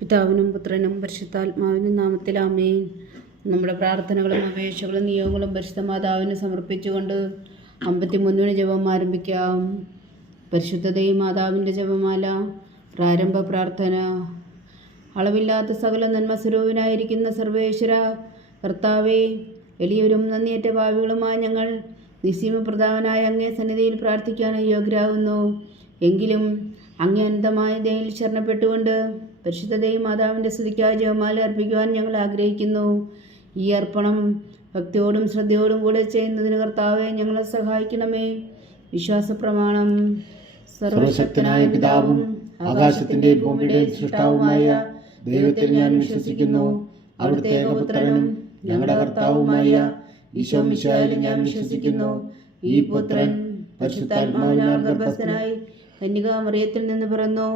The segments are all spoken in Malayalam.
പിതാവിനും പുത്രനും പരിശുദ്ധാത്മാവിനും നാമത്തിൽ ആമേൻ. നമ്മുടെ പ്രാർത്ഥനകളും അപേക്ഷകളും നിയോഗങ്ങളും പരിശുദ്ധ മാതാവിന് സമർപ്പിച്ചുകൊണ്ട് 53 ജപം ആരംഭിക്കാം. പരിശുദ്ധതയും മാതാവിൻ്റെ ജപമാല. പ്രാരംഭ പ്രാർത്ഥന. അളവില്ലാത്ത സകല നന്മ സ്വരൂപനായിരിക്കുന്ന സർവേശ്വര കർത്താവേ, വലിയവരും നന്ദിയേറ്റ പാപികളുമായ ഞങ്ങൾ നിസ്സീമപ്രധാനായ അങ്ങേ സന്നിധിയിൽ പ്രാർത്ഥിക്കാൻ യോഗ്യരാകുന്നു. എങ്കിലും അങ്ങേ അനന്തമായ ദയയിൽ ശരണപ്പെട്ടുകൊണ്ട് പരിശുദ്ധതയും മാതാവിൻ്റെ സ്തുതിക്കായി ജപമാല അർപ്പിക്കുവാൻ ഞങ്ങൾ ആഗ്രഹിക്കുന്നു. ഈ അർപ്പണം ഭക്തിയോടും ശ്രദ്ധയോടും കൂടെ ചെയ്യുന്നതിന് കർത്താവെ ഞങ്ങളെ സഹായിക്കണമേ. വിശ്വാസ പ്രമാണം. സർവശക്തനായ പിതാവും ആകാശത്തിന്റെയും ഭൂമിയുടെയും സൃഷ്ടാവുമായ ദൈവത്തിൽ ഞാൻ വിശ്വസിക്കുന്നു. അവിടുത്തെ ഏകപുത്രനും ഞങ്ങളുടെ കർത്താവുമായ ഈശോ മിശിഹായിൽ ഞാൻ വിശ്വസിക്കുന്നു. ഈ പുത്രൻ പരിശുദ്ധാത്മാവിനാൽ ഗർഭസ്ഥനായി കന്യകാമറിയത്തിൽ നിന്ന് പിറന്നു.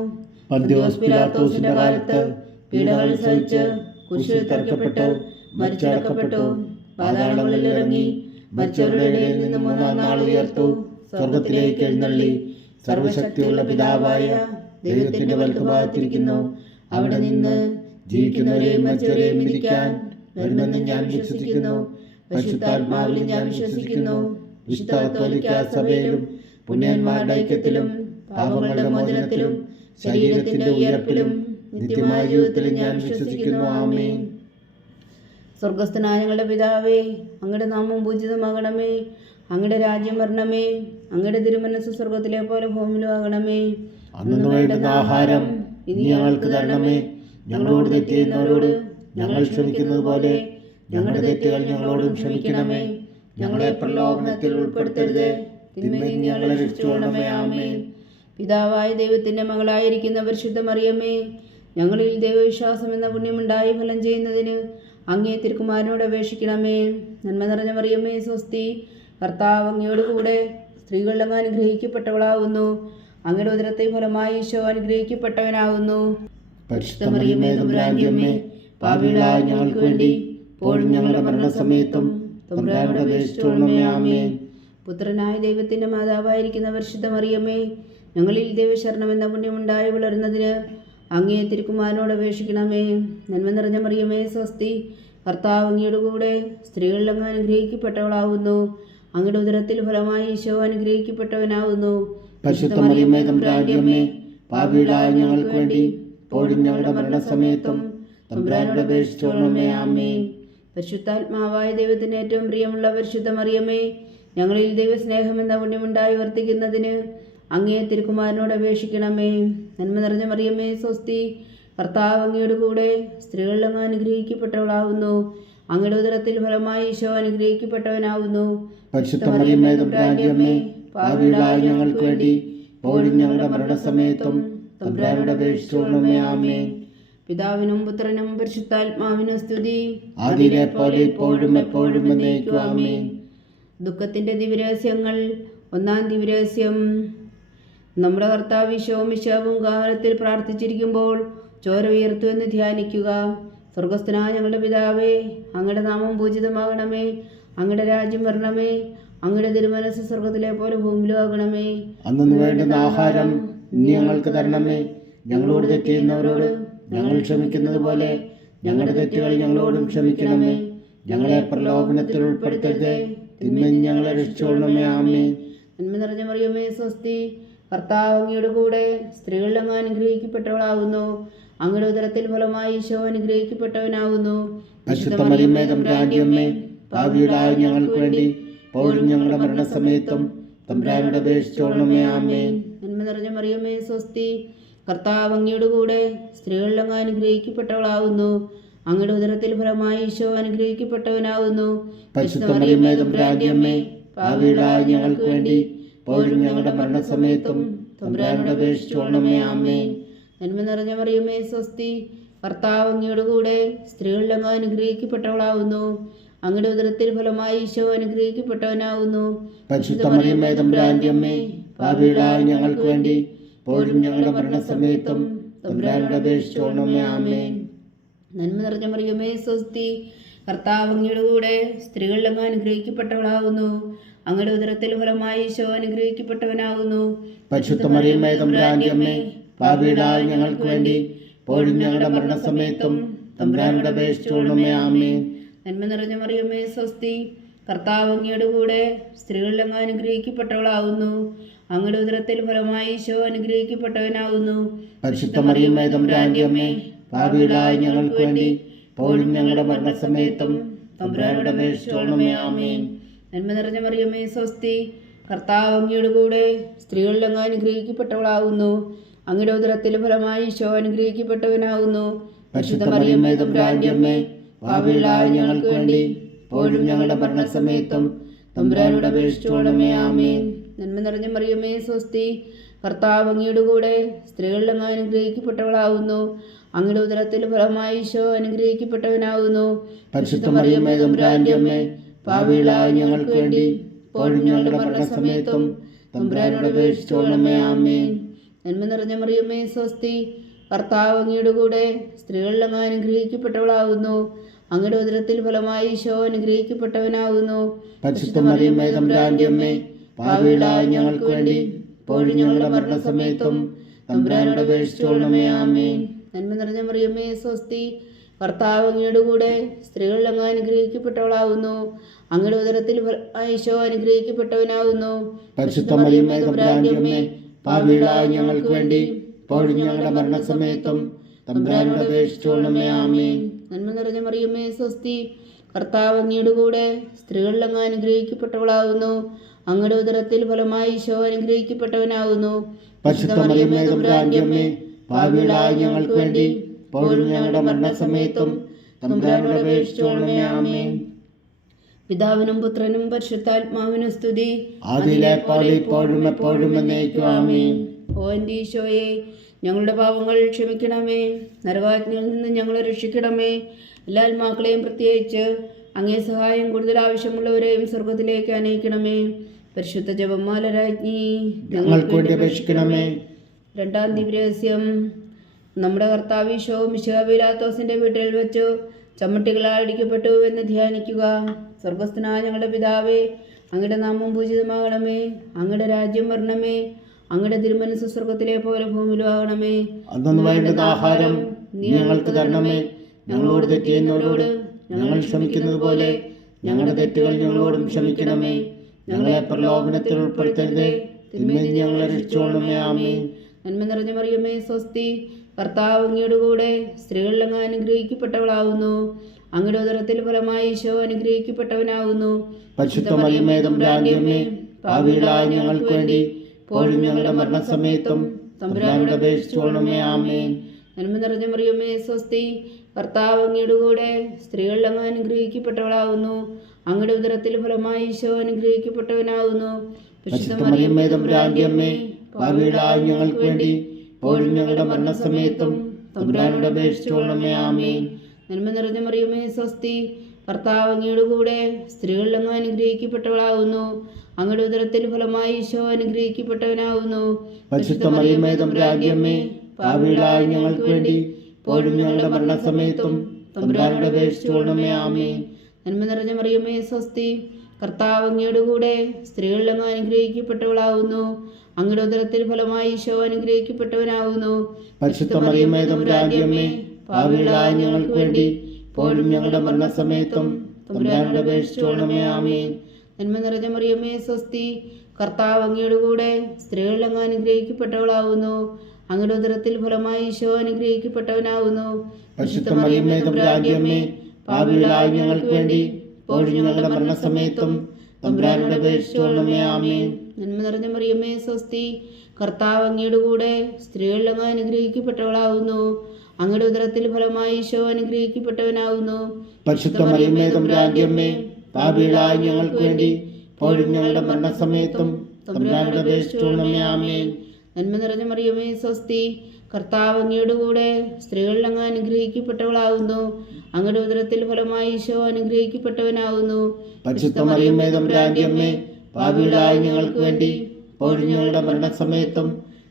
പന്തിയോസ് പിലാത്തോസിന്റെ കാലത്ത് പീഡകൾ സഹിച്ച് കുരിശിൽ തറയ്ക്കപ്പെട്ടു മരിച്ചടക്കപ്പെട്ടു. പാതാളങ്ങളിൽ ഇറങ്ങി മരിച്ചവരുടെ ഇടയിൽ നിന്ന് 3-ാം നാൾ ഉയർത്തു. സ്വർഗത്തിലേക്ക് എഴുന്നള്ളി സർവശക്തിയുള്ള പിതാവായ ദൈവത്തിന്റെ വലത്തുഭാഗത്തിരിക്കുന്നു. അവിടെ നിന്ന് ജീവിക്കുന്നവരെയും മരിച്ചവരെയും വിധിക്കാൻ വരുമെന്ന് ഞാൻ വിശ്വസിക്കുന്നു. പരിശുദ്ധാത്മാവിലും ഞാൻ വിശ്വസിക്കുന്നു. വിശുദ്ധ കത്തോലിക്കാ സഭയിലും പുണ്യന്മാരുടെ ഐക്യത്തിലും പാപങ്ങളുടെ മോചനത്തിലും ശരീരത്തിന്റെ ഉയർപ്പിലും നിത്യമായ ജീവിതത്തിലും ഞാൻ വിശ്വസിക്കുന്നു. ആമേൻ. സ്വർഗസ്ഥനായ ഞങ്ങളുടെ പിതാവേ, അങ്ങയുടെ നാമം പൂജിതമാകണമേ. അങ്ങയുടെ രാജ്യം വരണമേ. അങ്ങയുടെ തിരുമനസ്സ് സ്വർഗത്തിലെ പോലെ ഭൂമിയിലും ആകണമേ. അന്നു വേണ്ടുന്ന ആഹാരം ഇനി ഞങ്ങൾക്ക് തരണമേ. ഞങ്ങളോട് തെറ്റ് ചെയ്യുന്നവരോട് ഞങ്ങൾ ക്ഷമിക്കുന്നത് പോലെ ഞങ്ങളുടെ തെറ്റുകൾ ഞങ്ങളോടും ക്ഷമിക്കണമേ. ഞങ്ങളെ പ്രലോഭനത്തിൽ ഉൾപ്പെടുത്തരുത്, തിന്മയിൽ നിന്ന് ഞങ്ങളെ രക്ഷിച്ചുകൊള്ളണമേ. ആമേൻ. പിതാവായ ദൈവത്തിൻ്റെ മകളായിരിക്കുന്ന പരിശുദ്ധ മറിയമ്മേ, ഞങ്ങളിൽ ദൈവവിശ്വാസം എന്ന പുണ്യമുണ്ടായി ഫലം ചെയ്യുന്നതിന് അങ്ങേ തിരുക്കുമാരനോട് അപേക്ഷിക്കണമേ. നന്മ നിറഞ്ഞ മറിയമ്മേ സ്വസ്തി, കർത്താവ് അങ്ങയോട് കൂടെ സ്ത്രീകൾ അങ്ങ് അനുഗ്രഹിക്കപ്പെട്ടവളാകുന്നു. അങ്ങയുടെ ഉദരത്തെ ഫലമായി ഈശോ അനുഗ്രഹിക്കപ്പെട്ടവനാകുന്നു. പരിശുദ്ധ മറിയമ്മേ തമ്പുരാന്റെ അമ്മേ, പാപികളായ ഞങ്ങൾക്ക് വേണ്ടി ഇപ്പോഴും ഞങ്ങളുടെ മരണസമയത്തും തമ്പുരാനോട് അപേക്ഷിച്ചുകൊള്ളണമേ. ആമേൻ. പുത്രനായ ദൈവത്തിൻ്റെ മാതാവായിരിക്കുന്ന പരിശുദ്ധ മറിയമ്മേ, ഞങ്ങളിൽ ദൈവശരണം എന്ന പുണ്യമുണ്ടായി വളരുന്നതിന് അങ്ങേ തിരുക്കുമാരനോട് അപേക്ഷിക്കണമേ. നന്മ നിറഞ്ഞ മറിയമേ സ്വസ്തി, കർത്താവ് അങ്ങയുടെ കൂടെ സ്ത്രീകളിൽ അങ്ങ് അനുഗ്രഹിക്കപ്പെട്ടവളാകുന്നു. അങ്ങയുടെ ഉദരത്തിൽ ഫലമായി ഈശോ അനുഗ്രഹിക്കപ്പെട്ടവനാകുന്നു. പരിശുദ്ധ മറിയമ്മേ തമ്പുരാന്റെ അമ്മേ, പാപികളായ ഞങ്ങൾക്ക് വേണ്ടി ഇപ്പോഴും ഞങ്ങളുടെ മരണസമയത്തും തമ്പുരാനോട് അപേക്ഷിച്ചുകൊള്ളണമേ. ആമേൻ. പരിശുദ്ധാത്മാവായ ദൈവത്തിന് ഏറ്റവും പ്രിയമുള്ള പരിശുദ്ധ മറിയമ്മേ, ഞങ്ങളിൽ ദൈവസ്നേഹം എന്ന പുണ്യമുണ്ടായി വർത്തിക്കുന്നതിന് അങ്ങേ തിരുക്കുമാരനോട് അപേക്ഷിക്കണമേ. നന്മ നിറഞ്ഞ മറിയമ്മേ സ്വസ്തി, കർത്താവ് അങ്ങയുടെ കൂടെ സ്ത്രീകളിൽ അങ്ങ് അനുഗ്രഹിക്കപ്പെട്ടവളാകുന്നു. അങ്ങയുടെ ഉദരത്തിൽ ഫലമായി ഈശോ അനുഗ്രഹിക്കപ്പെട്ടവനാകുന്നു. പരിശുദ്ധ മറിയമ്മേ തമ്പുരാന്റെ അമ്മേ, പാപികളായ ഞങ്ങൾക്ക് വേണ്ടി ഇപ്പോഴും ഞങ്ങളുടെ മരണസമയത്തും തമ്പുരാനോട് അപേക്ഷിച്ചുകൊള്ളണമേ. ആമേൻ. പിതാവിനും പുത്രനും പരിശുദ്ധാത്മാവിനും സ്തുതി, ആദിയിലെ പോലെ ഇപ്പോഴും എപ്പോഴും എന്നേക്കും. ആമേൻ. ദുഃഖത്തിൻ്റെ ദിവ്യരഹസ്യങ്ങൾ. 1-ാം ദിവ്യരഹസ്യം. നമ്മുടെ കർത്താവ് ഈശോ മിശിഹാവും കാവലത്തിൽ പ്രാർത്ഥിച്ചിരിക്കുമ്പോൾ ചോര ഉയർത്തു എന്ന് ധ്യാനിക്കുക. സ്വർഗസ്ഥനായ ഞങ്ങളുടെ പിതാവേ, അങ്ങയുടെ നാമം പൂജിതമാകണമേ. അങ്ങയുടെ രാജ്യം വരണമേ. അങ്ങയുടെ തിരുമനസ്സ് സ്വർഗത്തിലെ പോലെ ഭൂമിയിലും ആകണമേ. അന്നു വേണ്ടുന്ന ആഹാരം ഇനി ഞങ്ങൾക്ക് തരണമേ. ഞങ്ങളോട് തെറ്റ് ചെയ്യുന്നവരോട് ഞങ്ങൾ ക്ഷമിക്കുന്നത് പോലെ ഞങ്ങളുടെ തെറ്റുകൾ ഞങ്ങളോടും ക്ഷമിക്കണമേ. ഞങ്ങളെ പ്രലോഭനത്തിൽ ഉൾപ്പെടുത്തരുത്, തിന്മയിൽ ഞങ്ങളെ രക്ഷിച്ചുകൊള്ളണമേ. ആമേൻ. നന്മ നിറഞ്ഞ മറിയമേ സ്വസ്തി, കർത്താവ് അങ്ങയുടെ കൂടെ സ്ത്രീകളിൽ അങ്ങ് അനുഗ്രഹിക്കപ്പെട്ടവളാകുന്നു. അങ്ങയുടെ ഉദരത്തിൽ ഫലമായി ഈശോ അനുഗ്രഹിക്കപ്പെട്ടവനാകുന്നു. പരിശുദ്ധ മറിയമ്മേ തമ്പുരാന്റെ അമ്മേ, പാപികളായ ഞങ്ങൾക്ക് വേണ്ടി ഇപ്പോഴും ഞങ്ങളുടെ മരണസമയത്തും തമ്പുരാനോട് അപേക്ഷിച്ചുകൊള്ളണമേ. ആമേൻ. നന്മ നിറഞ്ഞ മറിയമേ സ്വസ്തി, കർത്താവ് അങ്ങയുടെ കൂടെ സ്ത്രീകളിൽ അങ്ങ് അനുഗ്രഹിക്കപ്പെട്ടവളാകുന്നു. അങ്ങയുടെ ഉദരത്തിൽ ഫലമായി ഈശോ അനുഗ്രഹിക്കപ്പെട്ടവനാകുന്നു. പരിശുദ്ധ മറിയമ്മേ തമ്പുരാന്റെ അമ്മേ, പാപികളായ ഞങ്ങൾക്ക് വേണ്ടി ഇപ്പോഴും ഞങ്ങളുടെ മരണസമയത്തും തമ്പുരാനോട് അപേക്ഷിച്ചുകൊള്ളണമേ. ആമേൻ. നന്മ നിറഞ്ഞ മറിയമേ സ്വസ്തി, കർത്താവ് അങ്ങയുടെ കൂടെ സ്ത്രീകളിൽ അങ്ങ് അനുഗ്രഹിക്കപ്പെട്ടവളാകുന്നു. അങ്ങയുടെ ഉദരത്തിൽ ഫലമായി ഈശോ അനുഗ്രഹിക്കപ്പെട്ടവനാകുന്നു. പരിശുദ്ധ മറിയമ്മേ തമ്പുരാന്റെ അമ്മേ, പാപികളായ ഞങ്ങൾക്ക് വേണ്ടി ഇപ്പോഴും ഞങ്ങളുടെ മരണസമയത്തും തമ്പുരാനോട് അപേക്ഷിച്ചുകൊള്ളണമേ. ആമേൻ. നന്മ നിറഞ്ഞ മറിയമേ സ്വസ്തി, കർത്താവ് അങ്ങയുടെ കൂടെ സ്ത്രീകളിൽ അങ്ങ് അനുഗ്രഹിക്കപ്പെട്ടവളാകുന്നു. അങ്ങയുടെ ഉദരത്തിൽ ഫലമായി ഈശോ അനുഗ്രഹിക്കപ്പെട്ടവനാകുന്നു. പരിശുദ്ധ മറിയമ്മേ തമ്പുരാന്റെ അമ്മേ, പാപികളായ ഞങ്ങൾക്ക് വേണ്ടി ഇപ്പോഴും ഞങ്ങളുടെ മരണസമയത്തും തമ്പുരാനോട് അപേക്ഷിച്ചുകൊള്ളണമേ. ആമേൻ. നന്മ നിറഞ്ഞ മറിയമേ സ്വസ്തി, കർത്താവ് അങ്ങയുടെ കൂടെ സ്ത്രീകളിൽ അങ്ങ് അനുഗ്രഹിക്കപ്പെട്ടവളാകുന്നു. അങ്ങയുടെ ഉദരത്തിൽ ഫലമായി ഈശോ അനുഗ്രഹിക്കപ്പെട്ടവനാകുന്നു. പരിശുദ്ധ മറിയമ്മേ തമ്പുരാന്റെ അമ്മേ, പാപികളായ ഞങ്ങൾക്ക് വേണ്ടി ഇപ്പോഴും ഞങ്ങളുടെ മരണസമയത്തും തമ്പുരാനോട് അപേക്ഷിച്ചുകൊള്ളണമേ. ആമേൻ. നന്മ നിറഞ്ഞ മറിയമേ സ്വസ്തി, കർത്താവ് അങ്ങയുടെ കൂടെ സ്ത്രീകളിൽ അങ്ങ് അനുഗ്രഹിക്കപ്പെട്ടവളാകുന്നു. അങ്ങയുടെ ഉദരത്തിൽ ഫലമായി ഈശോ അനുഗ്രഹിക്കപ്പെട്ടവനാകുന്നു. പരിശുദ്ധ മറിയമ്മേ തമ്പുരാന്റെ അമ്മേ, പാപികളായ ഞങ്ങൾക്ക് വേണ്ടി ഇപ്പോഴും ഞങ്ങളുടെ മരണസമയത്തും തമ്പുരാനോട് അപേക്ഷിച്ചുകൊള്ളണമേ. ആമേൻ. നന്മ നിറഞ്ഞ മറിയമേ സ്വസ്തി, കർത്താവ് അങ്ങയുടെ കൂടെ സ്ത്രീകളിൽ അങ്ങ് അനുഗ്രഹിക്കപ്പെട്ടവളാകുന്നു. അങ്ങയുടെ ഉദരത്തിൽ ഫലമായി ഈശോ അനുഗ്രഹിക്കപ്പെട്ടവനാകുന്നു. പരിശുദ്ധ മറിയമ്മേ തമ്പുരാന്റെ അമ്മേ, പാപികളായ ഞങ്ങൾക്ക് വേണ്ടി ഇപ്പോഴും ഞങ്ങളുടെ മരണസമയത്തും തമ്പുരാനോട് അപേക്ഷിച്ചുകൊള്ളണമേ. ആമേൻ. നന്മ നിറഞ്ഞ മറിയമേ സ്വസ്തി, കർത്താവ് അങ്ങയുടെ കൂടെ സ്ത്രീകളിൽ അങ്ങ് അനുഗ്രഹിക്കപ്പെട്ടവളാകുന്നു. അങ്ങയുടെ ഉദരത്തിൽ ഫലമായി ഈശോ അനുഗ്രഹിക്കപ്പെട്ടവനാകുന്നു. പരിശുദ്ധ മറിയമ്മേ തമ്പുരാന്റെ അമ്മേ, പാപികളായ ഞങ്ങൾക്ക് വേണ്ടി ഇപ്പോഴും ഞങ്ങളുടെ മരണസമയത്തും തമ്പുരാനോട് അപേക്ഷിച്ചുകൊള്ളണമേ. ആമേൻ. നന്മ നിറഞ്ഞ മറിയമേ സ്വസ്തി, കർത്താവ് അങ്ങയുടെ കൂടെ സ്ത്രീകളിൽ അങ്ങ് അനുഗ്രഹിക്കപ്പെട്ടവളാകുന്നു. അങ്ങയുടെ ഉദരത്തിൽ ഈശോ അനുഗ്രഹിക്കപ്പെട്ടവനാകുന്നു. പരിശുദ്ധ മറിയമ്മേ തമ്പുരാന്റെ അമ്മേ, പാപികളായ ഞങ്ങൾക്ക് വേണ്ടി ഇപ്പോഴും ഞങ്ങളുടെ മരണസമയത്തും തമ്പുരാനോട് അപേക്ഷിച്ചുകൊള്ളണമേ. ആമേൻ. നന്മ നിറഞ്ഞ മറിയമേ സ്വസ്തി, കർത്താവ് അങ്ങയുടെ കൂടെ സ്ത്രീകളിൽ അങ്ങ് അനുഗ്രഹിക്കപ്പെട്ടവളാകുന്നു. അങ്ങയുടെ ഉദരത്തിൽ ഫലമായി ഈശോ അനുഗ്രഹിക്കപ്പെട്ടവനാകുന്നു. പരിശുദ്ധ മറിയമ്മേ തമ്പുരാന്റെ അമ്മേ, പാപികളായ ഞങ്ങൾക്ക് വേണ്ടി ഇപ്പോഴും ഞങ്ങളുടെ മരണസമയത്തും തമ്പുരാനോട് അപേക്ഷിച്ചുകൊള്ളണമേ. ആമേൻ. പിതാവിനും പുത്രനും പരിശുദ്ധാത്മാവിനും സ്തുതി, ആദിയിലെ പോലെ ഇപ്പോഴും എപ്പോഴും എന്നേക്കും. ആമേൻ. ഓ എൻ്റെ ഈശോയെ, ഞങ്ങളുടെ പാപങ്ങൾ ക്ഷമിക്കണമേ. നരകാഗ്നിയിൽ നിന്ന് ഞങ്ങളെ രക്ഷിക്കണമേ. എല്ലാ ആത്മാക്കളെയും പ്രത്യേകിച്ച് അങ്ങേ സഹായം കൂടുതൽ ആവശ്യമുള്ളവരെയും സ്വർഗത്തിലേക്ക് അനയിക്കണമേ. പരിശുദ്ധ ജപമാല രാജ്ഞി ഞങ്ങൾക്ക് വേണ്ടി അപേക്ഷിക്കണമേ. രണ്ടാം ദിവ്യരഹസ്യം. നമ്മുടെ കർത്താവ് ഈശോ മിശിഹാ പീലാത്തോസിന്റെ വീട്ടിൽ വെച്ചു ചമ്മട്ടികളാൽ അടിക്കപ്പെട്ടു എന്ന് ധ്യാനിക്കുക. സ്വർഗസ്ഥനായ ഞങ്ങളുടെ പിതാവേ, അങ്ങയുടെ നാമം പൂജിതമാകണമേ. അങ്ങയുടെ രാജ്യം വരണമേ. അങ്ങയുടെ തിരുമനസ്സ് സ്വർഗത്തിലെ പോലെ ഭൂമിയിലും ആകണമേ. അന്നു വേണ്ടുന്ന ആഹാരം നീ ഞങ്ങൾക്ക് തരണമേ. ഞങ്ങളോട് തെറ്റ് ചെയ്യുന്നവരോട് ഞങ്ങൾ ക്ഷമിക്കുന്നത് പോലെ ഞങ്ങളുടെ തെറ്റുകൾ ഞങ്ങളോടും ക്ഷമിക്കണമേ. ഞങ്ങളെ പ്രലോഭനത്തിൽ ഉൾപ്പെടുത്തരുതേ, തിന്മയിൽ നിന്ന് ഞങ്ങളെ രക്ഷിച്ചുകൊള്ളണമേ. ആമേൻ. നന്മ നിറഞ്ഞ മറിയമേ സ്വസ്തി, കർത്താവ് അങ്ങയുടെ കൂടെ സ്ത്രീകളിൽ അങ്ങ് അനുഗ്രഹിക്കപ്പെട്ടവളാകുന്നു. അങ്ങയുടെ ഉദരത്തിൽ ഫലമായി ഈശോ അനുഗ്രഹിക്കപ്പെട്ടവനാകുന്നു. പരിശുദ്ധ മറിയമ്മേ തമ്പുരാന്റെ അമ്മേ, പാപികളായ ഞങ്ങൾക്ക് വേണ്ടി ഇപ്പോഴും ഞങ്ങളുടെ മരണസമയത്തും തമ്പുരാനോട് അപേക്ഷിച്ചുകൊള്ളണമേ. ആമേൻ. നന്മ നിറഞ്ഞ മറിയമേ സ്വസ്തി, കർത്താവ് അങ്ങയുടെ കൂടെ സ്ത്രീകളിൽ അങ്ങ് അനുഗ്രഹിക്കപ്പെട്ടവളാകുന്നു. അങ്ങയുടെ ഉദരത്തിൽ ഫലമായി ഈശോ അനുഗ്രഹിക്കപ്പെട്ടവനാകുന്നു. പരിശുദ്ധ മറിയമ്മേ തമ്പുരാന്റെ അമ്മേ, പാപികളായ ഞങ്ങൾക്ക് വേണ്ടി ഇപ്പോഴും ഞങ്ങളുടെ മരണസമയത്തും തമ്പുരാനോട് അപേക്ഷിച്ചുകൊള്ളണമേ. ആമേൻ. നന്മ നിറഞ്ഞ മറിയമേ സ്വസ്തി, കർത്താവ് അങ്ങയുടെ കൂടെ സ്ത്രീകളിൽ അങ്ങ് അനുഗ്രഹിക്കപ്പെട്ടവളാകുന്നു. അങ്ങയുടെ ഉദരത്തിൽ ഫലമായി ഈശോ അനുഗ്രഹിക്കപ്പെട്ടവനാകുന്നു. പരിശുദ്ധ മറിയമ്മേ തമ്പുരാന്റെ അമ്മേ, പാപികളായ ഞങ്ങൾക്ക് വേണ്ടി ഇപ്പോഴും ഞങ്ങളുടെ മരണസമയത്തും തമ്പുരാനോട് അപേക്ഷിച്ചുകൊള്ളണമേ. ആമേൻ. നന്മ നിറഞ്ഞ മറിയമേ സ്വസ്തി, കർത്താവ് അങ്ങയുടെ കൂടെ സ്ത്രീകളിൽ അങ്ങ് അനുഗ്രഹിക്കപ്പെട്ടവളാകുന്നു. അങ്ങയുടെ ഉദരത്തിൽ ഫലമായി ഈശോ അനുഗ്രഹിക്കപ്പെട്ടവനാകുന്നു. പരിശുദ്ധ മറിയമ്മേ തമ്പുരാന്റെ അമ്മേ, പാപികളായ ഞങ്ങൾക്ക് വേണ്ടി ഇപ്പോഴും ഞങ്ങളുടെ മരണസമയത്തും തമ്പുരാനോട് അപേക്ഷിച്ചുകൊള്ളണമേ. ആമേൻ. നന്മ നിറഞ്ഞ മറിയമേ സ്വസ്തി, കർത്താവ് അങ്ങയുടെ കൂടെ സ്ത്രീകളിൽ അങ്ങ് അനുഗ്രഹിക്കപ്പെട്ടവളാകുന്നു. അങ്ങയുടെ ഉദരത്തിൽ ഫലമായി ഈശോ അനുഗ്രഹിക്കപ്പെട്ടവനാകുന്നു. പരിശുദ്ധ മറിയമ്മേ തമ്പുരാന്റെ അമ്മേ, പാപികളായ ഞങ്ങൾക്ക് വേണ്ടി ഇപ്പോഴും ഞങ്ങളുടെ മരണസമയത്തും തമ്പുരാനോട് അപേക്ഷിച്ചുകൊള്ളണമേ. ആമേൻ. നന്മ നിറഞ്ഞ മറിയമേ സ്വസ്തി, കർത്താവ് അങ്ങയുടെ കൂടെ സ്ത്രീകളിൽ അങ്ങ് അനുഗ്രഹിക്കപ്പെട്ടവളാകുന്നു. അങ്ങയുടെ ഉദരത്തിൽ ഫലമായി ഈശോ അനുഗ്രഹിക്കപ്പെട്ടവനാകുന്നു. പരിശുദ്ധ മറിയമ്മേ തമ്പുരാന്റെ അമ്മേ, പാപികളായ ഞങ്ങൾക്ക് വേണ്ടി ഇപ്പോഴും ഞങ്ങളുടെ മരണസമയത്തും തമ്പുരാനോട് അപേക്ഷിച്ചുകൊള്ളണമേ. ആമേൻ. നന്മ നിറഞ്ഞ മറിയമേ സ്വസ്തി, കർത്താവ് അങ്ങയുടെ കൂടെ സ്ത്രീകളിൽ അങ്ങ് അനുഗ്രഹിക്കപ്പെട്ടവളാകുന്നു. അങ്ങയുടെ ഉദരത്തിൽ ഫലമായി ഈശോ അനുഗ്രഹിക്കപ്പെട്ടവനാകുന്നു. പരിശുദ്ധ മറിയമ്മേ തമ്പുരാന്റെ അമ്മേ, പാപികളായ ഞങ്ങൾക്ക് വേണ്ടി ഇപ്പോഴും ഞങ്ങളുടെ മരണസമയത്തും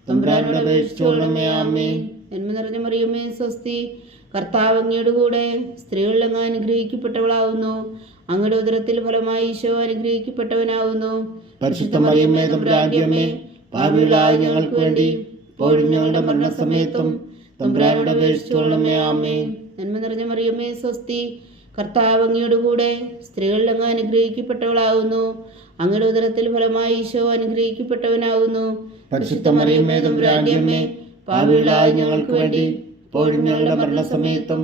തമ്പുരാനോട് അപേക്ഷിച്ചുകൊള്ളണമേ. ആമേൻ. നന്മ നിറഞ്ഞ മറിയമേ സ്വസ്തി, കർത്താവ് അങ്ങയുടെ കൂടെ സ്ത്രീകളിൽ അങ്ങ് അനുഗ്രഹിക്കപ്പെട്ടവളാകുന്നു. അങ്ങയുടെ ഉദരത്തിൽ ഫലമായി ഈശോ അനുഗ്രഹിക്കപ്പെട്ടവനാകുന്നു. പരിശുദ്ധ മറിയമ്മേ തമ്പുരാന്റെ അമ്മേ, പാപികളായ ഞങ്ങൾക്ക് വേണ്ടി ഇപ്പോഴും ഞങ്ങളുടെ മരണസമയത്തും തമ്പുരാനോട് അപേക്ഷിച്ചുകൊള്ളണമേ. ആമേൻ. നന്മ നിറഞ്ഞ മറിയമേ സ്വസ്തി, കർത്താവ് അങ്ങയുടെ കൂടെ സ്ത്രീകളിൽ അങ്ങ് അനുഗ്രഹിക്കപ്പെട്ടവളാകുന്നു. അങ്ങയുടെ ഉദരത്തിൽ ഫലമായി ഈശോ അനുഗ്രഹിക്കപ്പെട്ടവനാകുന്നു. പരിശുദ്ധ മറിയമേ തമ്പുരാന്റെ അമ്മേ, പാപികളായ ഞങ്ങൾക്ക് വേണ്ടി ഇപ്പോഴും ഞങ്ങളുടെ മരണസമയത്തും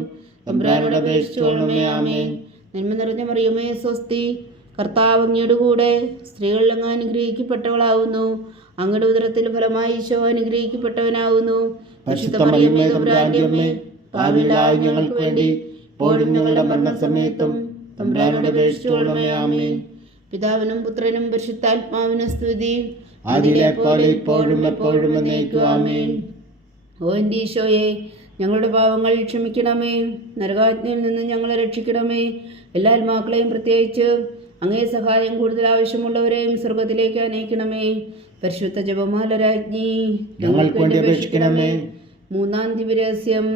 തമ്പുരാനോട് അപേക്ഷിച്ചുകൊള്ളണമേ. ആമേൻ. നന്മ നിറഞ്ഞ മറിയമേ സ്വസ്തി, കർത്താവ് അങ്ങയുടെ കൂടെ സ്ത്രീകളിൽ അങ്ങ് അനുഗ്രഹിക്കപ്പെട്ടവളാകുന്നു. അങ്ങയുടെ ഉദരത്തിൽ ഫലമായി ഈശോ അനുഗ്രഹിക്കപ്പെട്ടവനാകുന്നു. പരിശുദ്ധ മറിയമേ തമ്പുരാന്റെ അമ്മേ, പാപികളായ ഞങ്ങൾക്ക് വേണ്ടി ഇപ്പോഴും ഞങ്ങളുടെ മരണസമയത്തും തമ്പുരാനോട് അപേക്ഷിച്ചുകൊള്ളണമേ. ആമേൻ. പിതാവിനും പുത്രനും പരിശുദ്ധാത്മാവിനും സ്തുതി, ആദിയിലെ പോലെ ഇപ്പോഴും എപ്പോഴും എന്നേക്കും. ആമേൻ. ഓ എൻ്റെ ഈശോയെ, ഞങ്ങളുടെ പാവങ്ങൾ ക്ഷമിക്കണമേ. നരകാജ്ഞയിൽ നിന്ന് ഞങ്ങളെ രക്ഷിക്കണമേ. എല്ലാ ആത്മാക്കളെയും, പ്രത്യേകിച്ച് അങ്ങേ സഹായം കൂടുതൽ ആവശ്യമുള്ളവരെയും സ്വർഗത്തിലേക്ക് അനയിക്കണമേ. പരിശുദ്ധ ജപമാല രാജ്ഞി, ഞങ്ങൾക്ക് വേണ്ടി അപേക്ഷിക്കണമേ. മൂന്നാം ദിവ്യരഹസ്യം.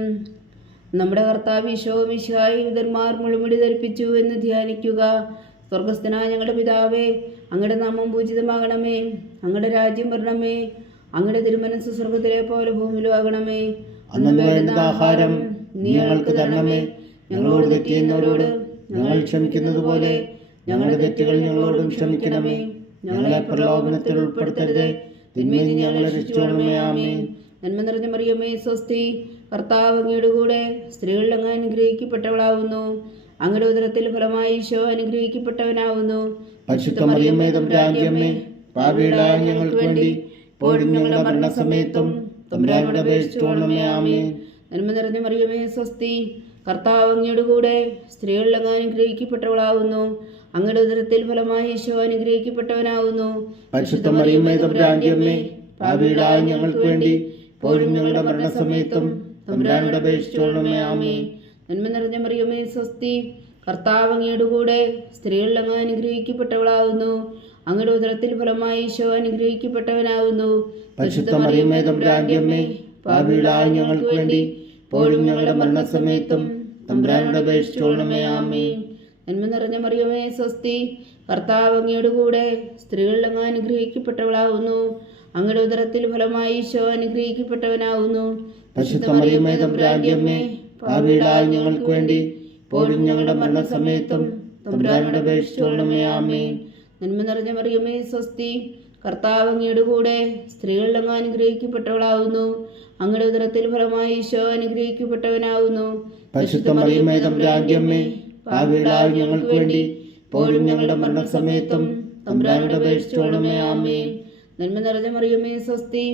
നമ്മുടെ കർത്താവ് ഈശോ മിശിഹായി യൂതന്മാർ മുൾമുടി ധരിപ്പിച്ചു എന്ന് ധ്യാനിക്കുക. സ്വർഗസ്ഥനായ ഞങ്ങളുടെ പിതാവേ, അങ്ങയുടെ നാമം പൂജിതമാകണമേ. അങ്ങയുടെ രാജ്യം വരണമേ. അങ്ങയുടെ തിരുമനസ്സ് സ്വർഗത്തിലെ പോലെ ഭൂമിയിലും ആകണമേ. അന്ന് വേണ്ടുന്ന ആഹാരം നീ ഞങ്ങൾക്ക് തരണമേ. ഞങ്ങളോട് തെറ്റ് ചെയ്യുന്നവരോട് ഞങ്ങൾ ക്ഷമിക്കുന്നത് പോലെ ഞങ്ങളുടെ തെറ്റുകൾ ഞങ്ങളോടും ക്ഷമിക്കണമേ. ഞങ്ങളെ പ്രലോഭനത്തിൽ ഉൾപ്പെടുത്തരുത്, തിന്മയിൽ നിന്ന് ഞങ്ങളെ രക്ഷിച്ചുകൊള്ളണമേ. ആമേൻ. നന്മ നിറഞ്ഞ മറിയമേ സ്വസ്തി, കർത്താവ് അങ്ങയുടെ കൂടെ സ്ത്രീകളിൽ അങ്ങ് അനുഗ്രഹിക്കപ്പെട്ടവളാകുന്നു. അങ്ങയുടെ ഉദരത്തിൽ ഫലമായി ഈശോ അനുഗ്രഹിക്കപ്പെട്ടവനാകുന്നു. പരിശുദ്ധ മറിയമേ തമ്പുരാന്റെ അമ്മേ, പാപികളായ ഞങ്ങൾക്ക് വേണ്ടി ഇപ്പോഴും ഞങ്ങളുടെ മരണസമയത്തും തമ്പുരാനോട് അപേക്ഷിച്ചുകൊള്ളണമേ. ആമേൻ. നന്മ നിറഞ്ഞ മറിയമേ സ്വസ്തി, കർത്താവ് അങ്ങയുടെ കൂടെ സ്ത്രീകളിൽ അങ്ങ് അനുഗ്രഹിക്കപ്പെട്ടവളാകുന്നു. അങ്ങയുടെ ഉദരത്തിൽ ഫലമായി ഈശോ അനുഗ്രഹിക്കപ്പെട്ടവനാകുന്നു. പരിശുദ്ധ മറിയമേ തമ്പുരാന്റെ അമ്മേ, പാപികളായ ഞങ്ങൾക്ക് വേണ്ടി ഇപ്പോഴും ഞങ്ങളുടെ മരണസമയത്തും തമ്പുരാനോട് അപേക്ഷിച്ചുകൊള്ളണമേ. ആമേൻ. നന്മ നിറഞ്ഞ മറിയമേ സ്വസ്തി, കർത്താവ് അങ്ങയുടെ കൂടെ സ്ത്രീകളിൽ അങ്ങ് അനുഗ്രഹിക്കപ്പെട്ടവളാകുന്നു. അങ്ങയുടെ ഉദരത്തിൽ ഫലമായി ഈശോ അനുഗ്രഹിക്കപ്പെട്ടവനാകുന്നു. പരിശുദ്ധ മറിയമേ തമ്പുരാന്റെ അമ്മേ, പാപികളായ ഞങ്ങൾക്ക് വേണ്ടി ഇപ്പോഴും ഞങ്ങളുടെ മരണസമയത്തും തമ്പുരാനോട് അപേക്ഷിച്ചുകൊള്ളണമേ. ആമേൻ. നന്മ നിറഞ്ഞ മറിയമേ സ്വസ്തി, കർത്താവ് അങ്ങയുടെ കൂടെ സ്ത്രീകളിൽ അങ്ങ് അനുഗ്രഹിക്കപ്പെട്ടവളാകുന്നു. അങ്ങയുടെ ഉദരത്തിൽ ഫലമായി ഈശോ അനുഗ്രഹിക്കപ്പെട്ടവനാകുന്നു. പരിശുദ്ധ മറിയമേ തമ്പുരാന്റെ അമ്മേ, പാപികളായ ഞങ്ങൾക്ക് വേണ്ടി ഇപ്പോഴും ഞങ്ങളുടെ മരണസമയത്തും തമ്പുരാനോട് അപേക്ഷിച്ചുകൊള്ളണമേ. ആമേൻ. നന്മ നിറഞ്ഞ മറിയമേ സ്വസ്തി, കർത്താവ് അങ്ങയുടെ കൂടെ സ്ത്രീകളിൽ അങ്ങ് അനുഗ്രഹിക്കപ്പെട്ടവളാകുന്നു. അങ്ങയുടെ ഉദരത്തിൽ ഫലമായി ഈശോ അനുഗ്രഹിക്കപ്പെട്ടവനാകുന്നു. പരിശുദ്ധ മറിയമേ തമ്പുരാന്റെ അമ്മേ, പാപികളായ ഞങ്ങൾക്ക് വേണ്ടി ഇപ്പോഴും ഞങ്ങളുടെ മരണസമയത്തും തമ്പുരാനോട് അപേക്ഷിച്ചുകൊള്ളണമേ. ആമേൻ. നന്മ നിറഞ്ഞ മറിയമേ സ്വസ്തി,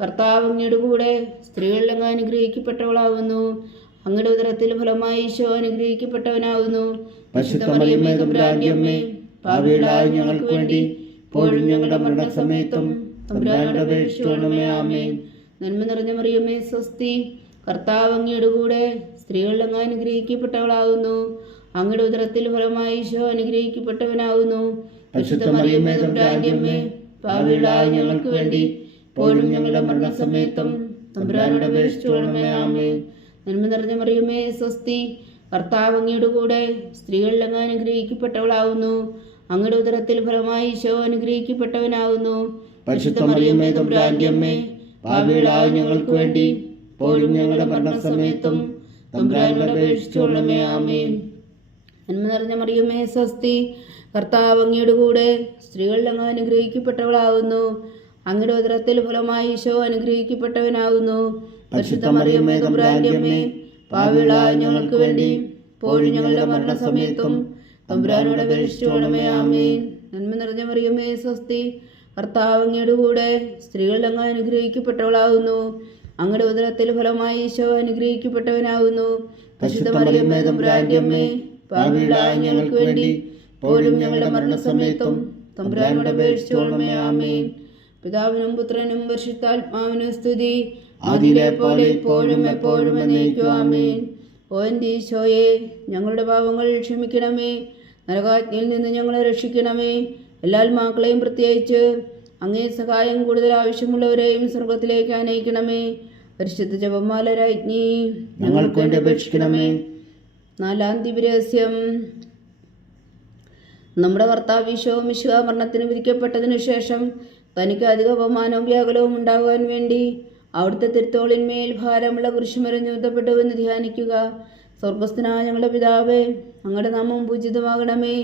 കർത്താവ് അങ്ങയുടെ കൂടെ സ്ത്രീകളിൽ അങ്ങ് അനുഗ്രഹിക്കപ്പെട്ടവളാകുന്നു. അങ്ങയുടെ ഉദരത്തിൽ ഫലമായി ഈശോ അനുഗ്രഹിക്കപ്പെട്ടവനാകുന്നു. പരിശുദ്ധ മറിയമേ തമ്പുരാന്റെ അമ്മേ, പാപികളായ ഞങ്ങൾക്ക് വേണ്ടി ഇപ്പോഴും ഞങ്ങളുടെ മരണസമയത്തും തമ്പുരാനോട് അപേക്ഷിച്ചുകൊള്ളണമേ. ആമേൻ. നന്മ നിറഞ്ഞ മറിയമേ സ്വസ്തി, കർത്താവ് അങ്ങയുടെ കൂടെ സ്ത്രീകളിൽ അങ്ങ് അനുഗ്രഹിക്കപ്പെട്ടവളാകുന്നു. അങ്ങയുടെ ഉദരത്തിൽ ഫലമായി ഈശോ അനുഗ്രഹിക്കപ്പെട്ടവനാകുന്നു. പരിശുദ്ധ മറിയമേ തമ്പുരാന്റെ അമ്മേ, പാപികളായ ഞങ്ങൾക്ക് വേണ്ടി ഇപ്പോഴും ഞങ്ങളുടെ മരണസമയത്തും തമ്പുരാനോട് അപേക്ഷിച്ചുകൊള്ളണമേ. ആമേൻ. നന്മ നിറഞ്ഞ മറിയമേ സ്വസ്തി, കർത്താവ് അങ്ങയുടെ കൂടെ സ്ത്രീകളിൽ അങ്ങ് അനുഗ്രഹിക്കപ്പെട്ടവളാകുന്നു. അങ്ങയുടെ ഉദരത്തിൽ ഫലമായി ഈശോ അനുഗ്രഹിക്കപ്പെട്ടവനാകുന്നു. പരിശുദ്ധ മറിയമേ തമ്പുരാന്റെ അമ്മേ, പാപികളായ ഞങ്ങൾക്ക് വേണ്ടി ഇപ്പോഴും ഞങ്ങളുടെ മരണസമയത്തും തമ്പുരാനോട് അപേക്ഷിച്ചുകൊള്ളണമേ. ആമേൻ. നന്മ നിറഞ്ഞ മറിയമേ സ്വസ്തി, കർത്താവ് അങ്ങയുടെ കൂടെ സ്ത്രീകളിൽ അങ്ങ് അനുഗ്രഹിക്കപ്പെട്ടവളാകുന്നു. അങ്ങയുടെ ഉദരത്തിൽ ഫലമായി ഈശോ അനുഗ്രഹിക്കപ്പെട്ടവനാകുന്നു. പരിശുദ്ധ മറിയമേ തമ്പുരാന്റെ അമ്മേ, പാപികളായ ഞങ്ങൾക്ക് വേണ്ടി ഇപ്പോഴും ഞങ്ങളുടെ മരണസമയത്തും തമ്പുരാനോട് അപേക്ഷിച്ചുകൊള്ളണമേ. ആമേൻ. നന്മ നിറഞ്ഞ മറിയമേ സ്വസ്തി, കർത്താവ് അങ്ങയുടെ കൂടെ സ്ത്രീകളിൽ അങ്ങ് അനുഗ്രഹിക്കപ്പെട്ടവളാകുന്നു. അങ്ങയുടെ ഉദരത്തിൽ ഫലമായി ഈശോ അനുഗ്രഹിക്കപ്പെട്ടവനാകുന്നു. പരിശുദ്ധ മറിയമേ തമ്പുരാന്റെ അമ്മേ, പാപികളായ ഞങ്ങൾക്ക് വേണ്ടി ഇപ്പോഴും ഞങ്ങളുടെ മരണസമയത്തും തമ്പുരാനോട് അപേക്ഷിച്ചുകൊള്ളണമേ. ആമേൻ. പിതാവിനും പുത്രനും പരിശുദ്ധാത്മാവിനും സ്തുതി, ആദിയിലെ പോലെ ഇപ്പോഴും എപ്പോഴും എന്നേക്കും. ആമേൻ. ഓ എൻ്റെ ഈശോയെ, ഞങ്ങളുടെ പാപങ്ങൾ ക്ഷമിക്കണമേ. നരകാജ്ഞയിൽ നിന്ന് ഞങ്ങളെ രക്ഷിക്കണമേ. എല്ലാ ആത്മാക്കളെയും, പ്രത്യേകിച്ച് അങ്ങേ സഹായം കൂടുതൽ ആവശ്യമുള്ളവരെയും സ്വർഗത്തിലേക്ക് അനയിക്കണമേ. പരിശുദ്ധ ജപമാല രാജ്ഞി, ഞങ്ങൾക്ക് വേണ്ടി അപേക്ഷിക്കണമേ. നാലാം ദിവ്യരഹസ്യം. നമ്മുടെ കർത്താവ് ഈശോ മിശിഹാ മരണത്തിന് വിധിക്കപ്പെട്ടതിനു ശേഷം തനിക്ക് അധിക അപമാനവും വ്യാകുലവും ഉണ്ടാകുവാൻ വേണ്ടി അവിടുത്തെ തിരുത്തോളിന്മേൽ ഭാരമുള്ള കുരിശുമരം ചുമത്തപ്പെട്ടു എന്ന് ധ്യാനിക്കുക. സ്വർഗസ്ഥനായ ഞങ്ങളുടെ പിതാവേ, അങ്ങയുടെ നാമം പൂജിതമാകണമേ.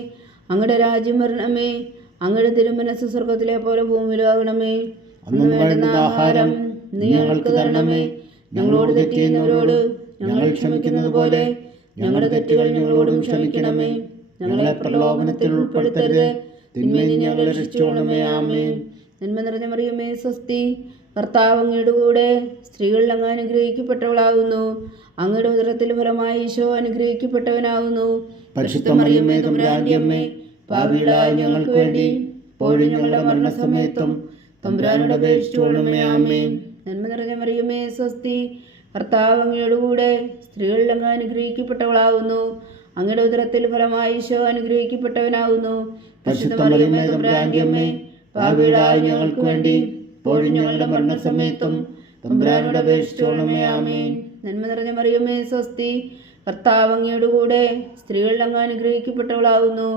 അങ്ങയുടെ രാജ്യം വരണമേ. അങ്ങയുടെ തിരുമനസ് സ്വർഗത്തിലെ പോലെ ഭൂമിയിലാകണമേ. അന്ന് വേണ്ടുന്ന ആഹാരം നീ ഞങ്ങൾക്ക് തരണമേ. ഞങ്ങളോട് തെറ്റ് ചെയ്യുന്നവരോട് ഞങ്ങൾ ക്ഷമിക്കുന്നത് പോലെ ഞങ്ങളുടെ തെറ്റുകൾ ഞങ്ങളോടും ക്ഷമിക്കണമേ. ഞങ്ങളെ പ്രലോഭനത്തിൽ ഉൾപ്പെടുത്തരുത്, തിന്മയിൽ നിന്ന് ഞങ്ങളെ രക്ഷിച്ചുകൊള്ളണമേ. ആമേൻ. നന്മ നിറഞ്ഞ മറിയമേ, സ്വസ്തി. കർത്താവ് അങ്ങയുടെ കൂടെ സ്ത്രീകളിൽ അങ്ങ് അനുഗ്രഹിക്കപ്പെട്ടവളാകുന്നു. അങ്ങയുടെ ഉദരത്തിൽ ഫലമായി ഈശോ അനുഗ്രഹിക്കപ്പെട്ടവനാകുന്നു. പരിശുദ്ധ മറിയമേ, തമ്പുരാന്റെ അമ്മേ, പാപികളായ ഞങ്ങൾക്ക് വേണ്ടി ഇപ്പോഴും ഞങ്ങളുടെ മരണസമയത്തും തമ്പുരാനോട് അപേക്ഷിച്ചുകൊള്ളണമേ. ആമേൻ. നന്മ നിറഞ്ഞ മറിയമേ, സ്വസ്തി. കർത്താവ് അങ്ങയുടെ കൂടെ സ്ത്രീകളിൽ അങ്ങ് അനുഗ്രഹിക്കപ്പെട്ടവളാകുന്നു. അങ്ങയുടെ ഉദരത്തിൽ ഫലമായി ഈശോ അനുഗ്രഹിക്കപ്പെട്ടവനാകുന്നു. പരിശുദ്ധ മറിയമേ, തമ്പുരാന്റെ അമ്മേ, പാപികളായ ഞങ്ങൾക്ക് വേണ്ടി ഇപ്പോഴും ഞങ്ങളുടെ മരണസമയത്തും തമ്പുരാനോട് അപേക്ഷിച്ചുകൊള്ളണമേ. ആമേൻ. നന്മ നിറഞ്ഞ മറിയമേ, സ്വസ്തി. കർത്താവ് അങ്ങയുടെ കൂടെ സ്ത്രീകളിൽ അങ്ങ് അനുഗ്രഹിക്കപ്പെട്ടവളാകുന്നു.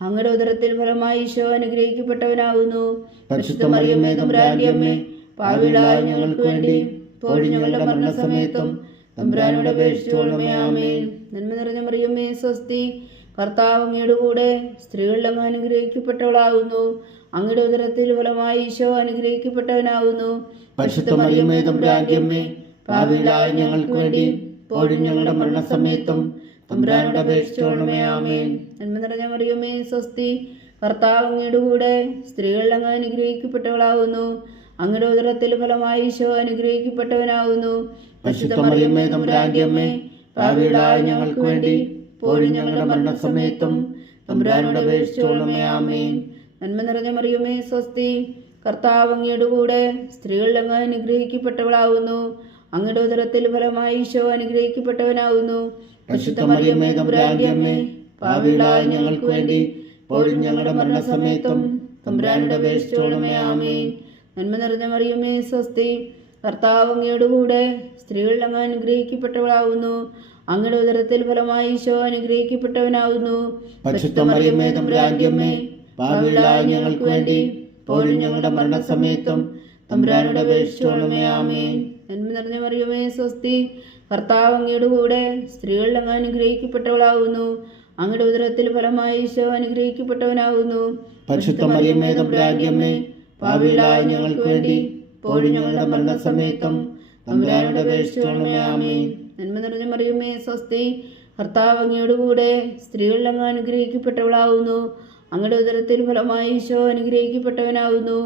അങ്ങയുടെ ഉദരത്തിൽ ഫലമായി ഈശോ അനുഗ്രഹിക്കപ്പെട്ടവനാകുന്നു. പരിശുദ്ധ മറിയമേ, തമ്പുരാന്റെ അമ്മേ, പാപികളായ ഞങ്ങൾക്ക് വേണ്ടി ഇപ്പോഴും ഞങ്ങളുടെ മരണസമയത്തും തമ്പുരാനോട് അപേക്ഷിച്ചുകൊള്ളണമേ. ആമേൻ. നന്മ നിറഞ്ഞ മറിയമേ, സ്വസ്തി. കർത്താവ് അങ്ങയുടെ കൂടെ സ്ത്രീകളിൽ അങ്ങ് അനുഗ്രഹിക്കപ്പെട്ടവളാകുന്നു. അങ്ങയുടെ ഉദരത്തിൽ ഫലമായി ഈശോ അനുഗ്രഹിക്കപ്പെട്ടവനാകുന്നു. പരിശുദ്ധ മറിയമേ, തമ്പുരാന്റെ അമ്മേ, പാപികളായ ഞങ്ങൾക്ക് വേണ്ടി ഇപ്പോഴും ഞങ്ങളുടെ മരണസമയത്തും തമ്പുരാനോട് അപേക്ഷിച്ചുകൊള്ളണമേ. ആമേൻ. നന്മ നിറഞ്ഞ മറിയമേ, സ്വസ്തി. കർത്താവ് അങ്ങയുടെ കൂടെ സ്ത്രീകളിൽ അങ്ങ് അനുഗ്രഹിക്കപ്പെട്ടവളാകുന്നു. അങ്ങയുടെ ഉദരത്തിൽ ഫലമായി ഈശോ അനുഗ്രഹിക്കപ്പെട്ടവനാകുന്നു. പരിശുദ്ധ മറിയമേ, തമ്പുരാന്റെ അമ്മേ, പാപികളായ ഞങ്ങൾക്ക് വേണ്ടി ഇപ്പോഴും ഞങ്ങളുടെ മരണസമയത്തും തമ്പുരാനോട് അപേക്ഷിച്ചുകൊള്ളണമേ. ആമേൻ. നന്മ നിറഞ്ഞ മറിയമേ, സ്വസ്തി. കർത്താവ് അങ്ങയുടെ കൂടെ സ്ത്രീകളിൽ അങ്ങ് അനുഗ്രഹിക്കപ്പെട്ടവളാകുന്നു. അങ്ങയുടെ ഉദരത്തിൽ ഫലമായി ഈശോ അനുഗ്രഹിക്കപ്പെട്ടവനാകുന്നു. പരിശുദ്ധ മറിയമേ, തമ്പുരാന്റെ അമ്മേ, പാപികളായ ഞങ്ങൾക്ക് വേണ്ടി ഇപ്പോഴും ഞങ്ങളുടെ മരണസമയത്തും തമ്പുരാനോട് അപേക്ഷിച്ചുകൊള്ളണമേ. ആമേൻ. നന്മ നിറഞ്ഞ മറിയമേ, സ്വസ്തി. കർത്താവ് അങ്ങയുടെ കൂടെ സ്ത്രീകളിൽ അങ്ങ് അനുഗ്രഹിക്കപ്പെട്ടവളാകുന്നു. അങ്ങയുടെ ഉദരത്തിൽ ഫലമായി ഈശോ അനുഗ്രഹിക്കപ്പെട്ടവനാകുന്നു. പരിശുദ്ധ മറിയമേ, തമ്പുരാന്റെ അമ്മേ, പാപികളായ ഞങ്ങൾക്ക് വേണ്ടി ഇപ്പോഴും ഞങ്ങളുടെ മരണസമയത്തും തമ്പുരാനോട് അപേക്ഷിച്ചുകൊള്ളണമേ. ആമേൻ. നന്മ നിറഞ്ഞ മറിയമേ, സ്വസ്തി. കർത്താവ് അങ്ങയുടെ കൂടെ സ്ത്രീകളിൽ അങ്ങ് അനുഗ്രഹിക്കപ്പെട്ടവളാകുന്നു. അങ്ങയുടെ ഉദരത്തിൽ ഫലമായി ഈശോ അനുഗ്രഹിക്കപ്പെട്ടവനാകുന്നു. പരിശുദ്ധ മറിയമേ, തമ്പുരാന്റെ അമ്മേ, പാപികളായ ഞങ്ങൾക്ക് വേണ്ടി ഇപ്പോഴും ഞങ്ങളുടെ മരണസമയത്തും തമ്പുരാനോട് അപേക്ഷിച്ചുകൊള്ളണമേ. ആമേൻ. നന്മ നിറഞ്ഞ മറിയമേ, സ്വസ്തി. കർത്താവ് അങ്ങയുടെ കൂടെ സ്ത്രീകളിൽ അങ്ങ് അനുഗ്രഹിക്കപ്പെട്ടവളാകുന്നു. അങ്ങയുടെ ഉദരത്തിൽ ഫലമായി ഈശോ അനുഗ്രഹിക്കപ്പെട്ടവനാകുന്നു.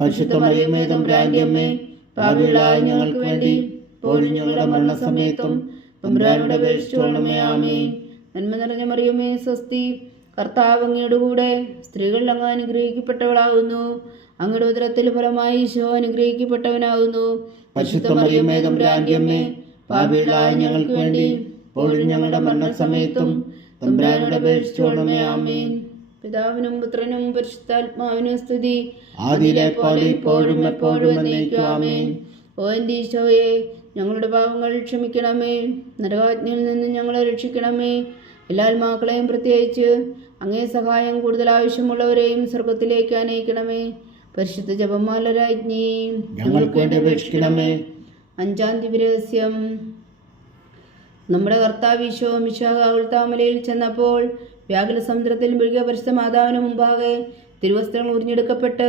പരിശുദ്ധ മറിയമേ, തമ്പുരാന്റെ അമ്മേ, പാപികളായ ഞങ്ങൾക്ക് വേണ്ടി ഇപ്പോഴും ഞങ്ങളുടെ മരണസമയത്തും തമ്പുരാനോട് അപേക്ഷിച്ചുകൊള്ളണമേ. ആമേൻ. നന്മ നിറഞ്ഞ മറിയമേ, സ്വസ്തി. കർത്താവ് അങ്ങയുടെ കൂടെ സ്ത്രീകളിൽ അങ്ങ് അനുഗ്രഹിക്കപ്പെട്ടവളാകുന്നു. അങ്ങയുടെ ഉദരത്തിൽ ഫലമായി ഈശോ അനുഗ്രഹിക്കപ്പെട്ടവനാകുന്നു. പരിശുദ്ധ മറിയമേ, തമ്പുരാന്റെ അമ്മേ, പാപികളായ ഞങ്ങൾക്ക് വേണ്ടി ഇപ്പോഴും ഞങ്ങളുടെ മരണസമയത്തും തമ്പുരാനോട് അപേക്ഷിച്ചുകൊള്ളണമേ. ആമേൻ. പിതാവിനും പുത്രനും പരിശുദ്ധാത്മാവിനും സ്തുതി. ആദിയിലെ പോലെ ഇപ്പോഴും എപ്പോഴും എന്നേക്കും. ആമേൻ. ഓ എൻ്റെ ഈശോയെ, ഞങ്ങളുടെ പാപങ്ങൾ ക്ഷമിക്കണമേ. നരകാജ്ഞയിൽ നിന്ന് ഞങ്ങളെ രക്ഷിക്കണമേ. എല്ലാ ആത്മാക്കളെയും പ്രത്യേകിച്ച് അങ്ങേ സഹായം കൂടുതൽ ആവശ്യമുള്ളവരെയും സ്വർഗത്തിലേക്ക് അനയിക്കണമേ. പരിശുദ്ധ ജപമാല രാജ്ഞി, ഞങ്ങൾക്ക് വേണ്ടി അപേക്ഷിക്കണമേ. അഞ്ചാം ദിവ്യരഹസ്യം. നമ്മുടെ കർത്താവ് ഈശോ മിശിഹാ ഉൾത്താമലയിൽ ചെന്നപ്പോൾ വ്യാകുല സമുദ്രത്തിൽ മുഴുകിയ പരിശുദ്ധ മാതാവിന് മുമ്പാകെ തിരുവസ്ത്രങ്ങൾ ഉരിഞ്ഞെടുക്കപ്പെട്ട്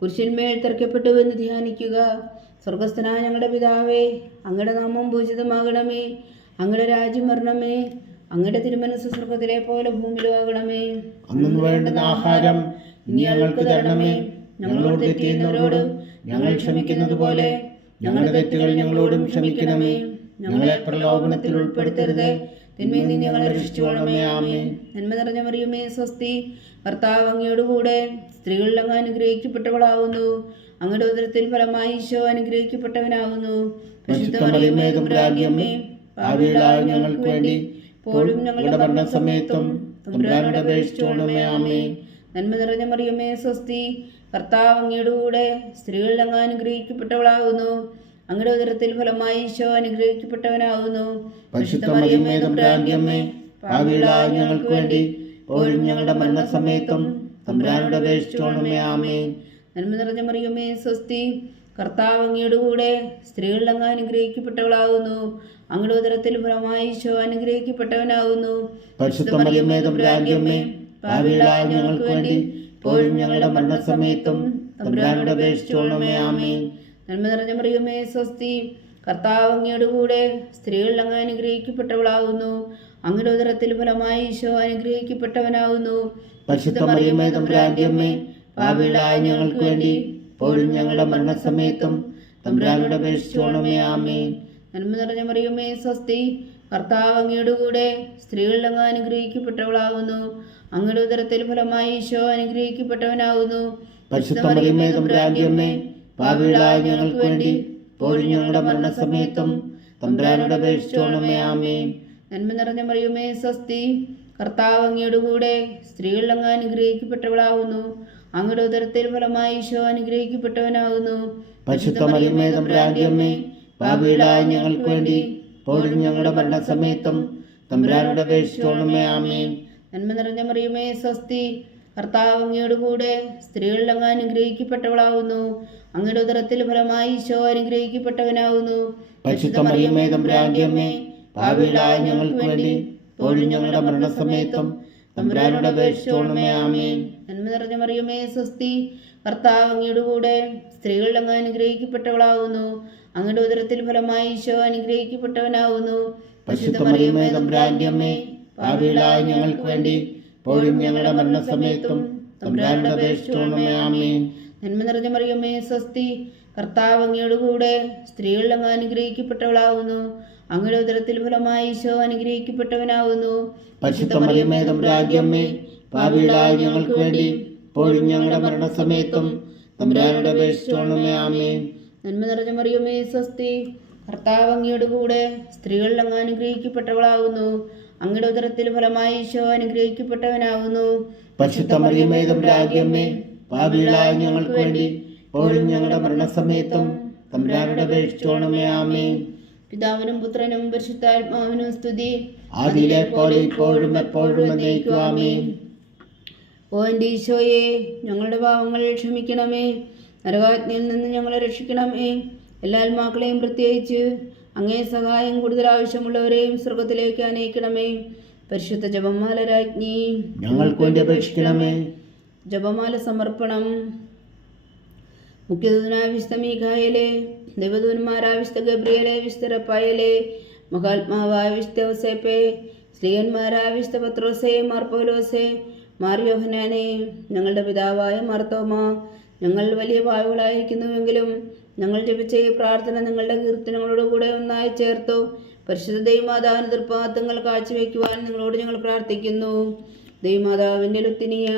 കുരിശിന്മേൽ തറയ്ക്കപ്പെട്ടു എന്ന് ധ്യാനിക്കുക. സ്വർഗസ്ഥനായ ഞങ്ങളുടെ പിതാവേ, അങ്ങയുടെ നാമം പൂജിതമാകണമേ. അങ്ങയുടെ രാജ്യം വരണമേ. അങ്ങയുടെ തിരുമനസ് സ്വർഗത്തിലെ പോലെ ഭൂമിയിലാകണമേ. അന്നു വേണ്ടുന്ന ആഹാരം ഇനി ഞങ്ങൾക്ക് തരണമേ. ഞങ്ങളോട് തെറ്റ് ചെയ്യുന്നവരോട് ഞങ്ങൾ ക്ഷമിക്കുന്നത് പോലെ ഞങ്ങളുടെ തെറ്റുകൾ ഞങ്ങളോടും ക്ഷമിക്കണമേ. ഞങ്ങളെ പ്രലോഭനത്തിൽ ഉൾപ്പെടുത്തരുത്, തിന്മയിൽ നിന്ന് ഞങ്ങളെ രക്ഷിച്ചുകൊള്ളണമേ. ആമേൻ. നന്മ നിറഞ്ഞ മറിയമേ, സ്വസ്തി. കർത്താവ് അങ്ങയുടെ കൂടെ സ്ത്രീകളിൽ അങ്ങ് അനുഗ്രഹിക്കപ്പെട്ടവളാകുന്നു. അങ്ങയുടെ ഉദരത്തിൽ ഫലമായി ഈശോ അനുഗ്രഹിക്കപ്പെട്ടവനാകുന്നു. പരിശുദ്ധ മറിയമേ, തമ്പുരാന്റെ അമ്മേ, പാപികളായ ഞങ്ങൾക്ക് വേണ്ടി ഇപ്പോഴും ഞങ്ങളുടെ മരണസമയത്തും തമ്പുരാനോട് അപേക്ഷിച്ചുകൊള്ളണമേ. ആമേൻ. നന്മ നിറഞ്ഞ മറിയമേ, സ്വസ്തി. കർത്താവ് അങ്ങയുടെ കൂടെ സ്ത്രീകളിൽ അങ്ങ് അനുഗ്രഹിക്കപ്പെട്ടവളാകുന്നു. അങ്ങയുടെ ഉദരത്തിൽ ഫലമായി ഈശോ അനുഗ്രഹിക്കപ്പെട്ടവനാകുന്നു. പരിശുദ്ധ മറിയമേ, തമ്പുരാന്റെ അമ്മേ, പാപികളായ ഞങ്ങൾക്ക് വേണ്ടി ഇപ്പോഴും ഞങ്ങളുടെ മരണസമയത്തും തമ്പുരാനോട് അപേക്ഷിച്ചുകൊള്ളണമേ. ആമേൻ. നന്മ നിറഞ്ഞ മറിയമേ, സ്വസ്തി. കർത്താവ് അങ്ങയുടെ കൂടെ സ്ത്രീകളിൽ അങ്ങ് അനുഗ്രഹിക്കപ്പെട്ടവളാകുന്നു. അങ്ങയുടെ ഉദരത്തിൽ ഫലമായി ഈശോ അനുഗ്രഹിക്കപ്പെട്ടവനാകുന്നു. പരിശുദ്ധ മറിയമേ തമ്പുരാന്റെ അമ്മേ, പാപികളായ ഞങ്ങൾക്ക് വേണ്ടി ഇപ്പോഴും ഞങ്ങളുടെ മരണസമയത്തും തമ്പുരാനോട് അപേക്ഷിച്ചുകൊള്ളണമേ. ആമേൻ. നന്മ നിറഞ്ഞ മറിയമേ സ്വസ്തി, കർത്താവ് അങ്ങയുടെ കൂടെ സ്ത്രീകളിൽ അങ്ങ് അനുഗ്രഹിക്കപ്പെട്ടവളാകുന്നു. അങ്ങയുടെ ഉദരത്തിൽ ഫലമായി ഈശോ അനുഗ്രഹിക്കപ്പെട്ടവനാകുന്നു. പരിശുദ്ധ മറിയമേ തമ്പുരാന്റെ അമ്മേ, പാപികളായ ഞങ്ങൾക്ക് വേണ്ടി ഇപ്പോഴും ഞങ്ങളുടെ മരണസമയത്തും തമ്പുരാനോട് അപേക്ഷിച്ചുകൊള്ളണമേ. ആമേൻ. നന്മ നിറഞ്ഞ മറിയമേ സ്വസ്തി, കർത്താവ് അങ്ങയുടെ കൂടെ സ്ത്രീകളിൽ അങ്ങ് അനുഗ്രഹിക്കപ്പെട്ടവളാകുന്നു. അങ്ങയുടെ ഉദരത്തിൽ ഫലമായി ഈശോ അനുഗ്രഹിക്കപ്പെട്ടവനാകുന്നു. പരിശുദ്ധ മറിയമേ തമ്പുരാന്റെ അമ്മേ, പാപികളായ ഞങ്ങൾക്ക് വേണ്ടി ഇപ്പോഴും ഞങ്ങളുടെ മരണസമയത്തും തമ്പുരാനോട് അപേക്ഷിച്ചുകൊള്ളണമേ. ആമേൻ. നന്മ നിറഞ്ഞ മറിയമേ സ്വസ്തി, കർത്താവ് അങ്ങയുടെ കൂടെ സ്ത്രീകളിൽ അങ്ങ് അനുഗ്രഹിക്കപ്പെട്ടവളാകുന്നു. അങ്ങയുടെ ഉദരത്തിൽ ഫലമായി ഈശോ അനുഗ്രഹിക്കപ്പെട്ടവനാകുന്നു. പരിശുദ്ധ മറിയമേ തമ്പുരാന്റെ അമ്മേ, പാപികളായ ഞങ്ങൾക്ക് വേണ്ടി ഇപ്പോഴും ഞങ്ങളുടെ മരണസമയത്തും തമ്പുരാനോട് അപേക്ഷിച്ചുകൊള്ളണമേ. ആമേൻ. നന്മ നിറഞ്ഞ മറിയമേ സ്വസ്തി, കർത്താവ് അങ്ങയുടെ കൂടെ സ്ത്രീകളിൽ അങ്ങ് അനുഗ്രഹിക്കപ്പെട്ടവളാകുന്നു. അങ്ങയുടെ ഉദരത്തിൽ ഫലമായി ഈശോ അനുഗ്രഹിക്കപ്പെട്ടവനാകുന്നു. പരിശുദ്ധ മറിയമേ തമ്പുരാന്റെ അമ്മേ, പാപികളായ ഞങ്ങൾക്ക് വേണ്ടി ഇപ്പോഴും ഞങ്ങളുടെ മരണസമയത്തും തമ്പുരാനോട് അപേക്ഷിച്ചുകൊള്ളണമേ. ആമേൻ. നന്മ നിറഞ്ഞ മറിയമേ സ്വസ്തി, കർത്താവ് അങ്ങയുടെ കൂടെ സ്ത്രീകളിൽ അങ്ങ് അനുഗ്രഹിക്കപ്പെട്ടവളാകുന്നു. അങ്ങയുടെ ഉദരത്തിൽ ഫലമായി ഈശോ അനുഗ്രഹിക്കപ്പെട്ടവനാകുന്നു. പരിശുദ്ധ മറിയമേ തമ്പുരാന്റെ അമ്മേ, പാപികളായ ഞങ്ങൾക്ക് വേണ്ടി ഇപ്പോഴും ഞങ്ങളുടെ മരണസമയത്തും തമ്പുരാനോട് അപേക്ഷിച്ചുകൊള്ളണമേ. ആമേൻ. നന്മ നിറഞ്ഞ മറിയമേ സ്വസ്തി, കർത്താവ് അങ്ങയുടെ കൂടെ സ്ത്രീകളിൽ അങ്ങ് അനുഗ്രഹിക്കപ്പെട്ടവളാകുന്നു. അങ്ങയുടെ ഉദരത്തിൽ ഫലമായി ഈശോ അനുഗ്രഹിക്കപ്പെട്ടവനാകുന്നു. പരിശുദ്ധ മറിയമേ തമ്പുരാന്റെ അമ്മേ, പാപികളായ ഞങ്ങൾക്ക് വേണ്ടി ഇപ്പോഴും ഞങ്ങളുടെ മരണസമയത്തും തമ്പുരാനോട് അപേക്ഷിച്ചുകൊള്ളണമേ. ആമേൻ. നന്മ നിറഞ്ഞ മറിയമേ സ്വസ്തി, കർത്താവ് അങ്ങയുടെ കൂടെ സ്ത്രീകളിൽ അങ്ങ് അനുഗ്രഹിക്കപ്പെട്ടവളാകുന്നു. അങ്ങയുടെ ഉദരത്തിൽ ഫലമായി ഈശോ അനുഗ്രഹിക്കപ്പെട്ടവനാകുന്നു. പരിശുദ്ധ മറിയമേ തമ്പുരാന്റെ അമ്മേ, പാപികളായ ഞങ്ങൾക്ക് വേണ്ടി ഇപ്പോഴും ഞങ്ങളുടെ മരണസമയത്തും തമ്പുരാനോട് അപേക്ഷിച്ചുകൊള്ളണമേ. ആമേൻ. പിതാവിനും പുത്രനും പരിശുദ്ധാത്മാവിനും സ്തുതി, ആദിയിലെ പോലെ ഇപ്പോഴും എപ്പോഴും എന്നേക്കും. ആമേൻ. ഓ എൻ്റെ ഈശോയെ, ഞങ്ങളുടെ പാവങ്ങൾ ക്ഷമിക്കണമേ. നരകാഗ്നിയിൽ നിന്ന് ഞങ്ങളെ രക്ഷിക്കണമേ. എല്ലാ ആത്മാക്കളെയും പ്രത്യേകിച്ച് അങ്ങേ സഹായം കൂടുതൽ ആവശ്യമുള്ളവരെയും സ്വർഗത്തിലേക്ക് അനയിക്കണമേ. പരിശുദ്ധ ജപമാല രാജ്ഞി, ഞങ്ങൾക്ക് വേണ്ടി അപേക്ഷിക്കണമേ. ജപമാല സമർപ്പണം. മുഖ്യദൂതനായ വിശുദ്ധ മീഖായേലേ, ദൈവദൂതന്മാരായ വിശുദ്ധ ഗബ്രിയേലേ, വിശുദ്ധ റഫായേലേ, മഹാത്മാവായ വിശുദ്ധ യോസേപ്പേ, സ്ത്രീയന്മാരായ വിശുദ്ധ പത്രോസേ, മാർ പൗലോസേ, മാർ യോഹന്നാനേ, ഞങ്ങളുടെ പിതാവായ മാർത്തോമ, ഞങ്ങൾ വലിയ പാവകളായിരിക്കുന്നുവെങ്കിലും ഞങ്ങൾ ജപിച്ച ഈ പ്രാർത്ഥന നിങ്ങളുടെ കീർത്തനങ്ങളോടുകൂടെ ഒന്നായി ചേർത്തു പരിശുദ്ധ ദൈവമാതാവിന് തൃപ്പാദങ്ങൾ കാഴ്ചവെക്കുവാൻ നിങ്ങളോട് ഞങ്ങൾ പ്രാർത്ഥിക്കുന്നു. ദൈവമാതാവിൻ്റെ ലുത്തിനിയ,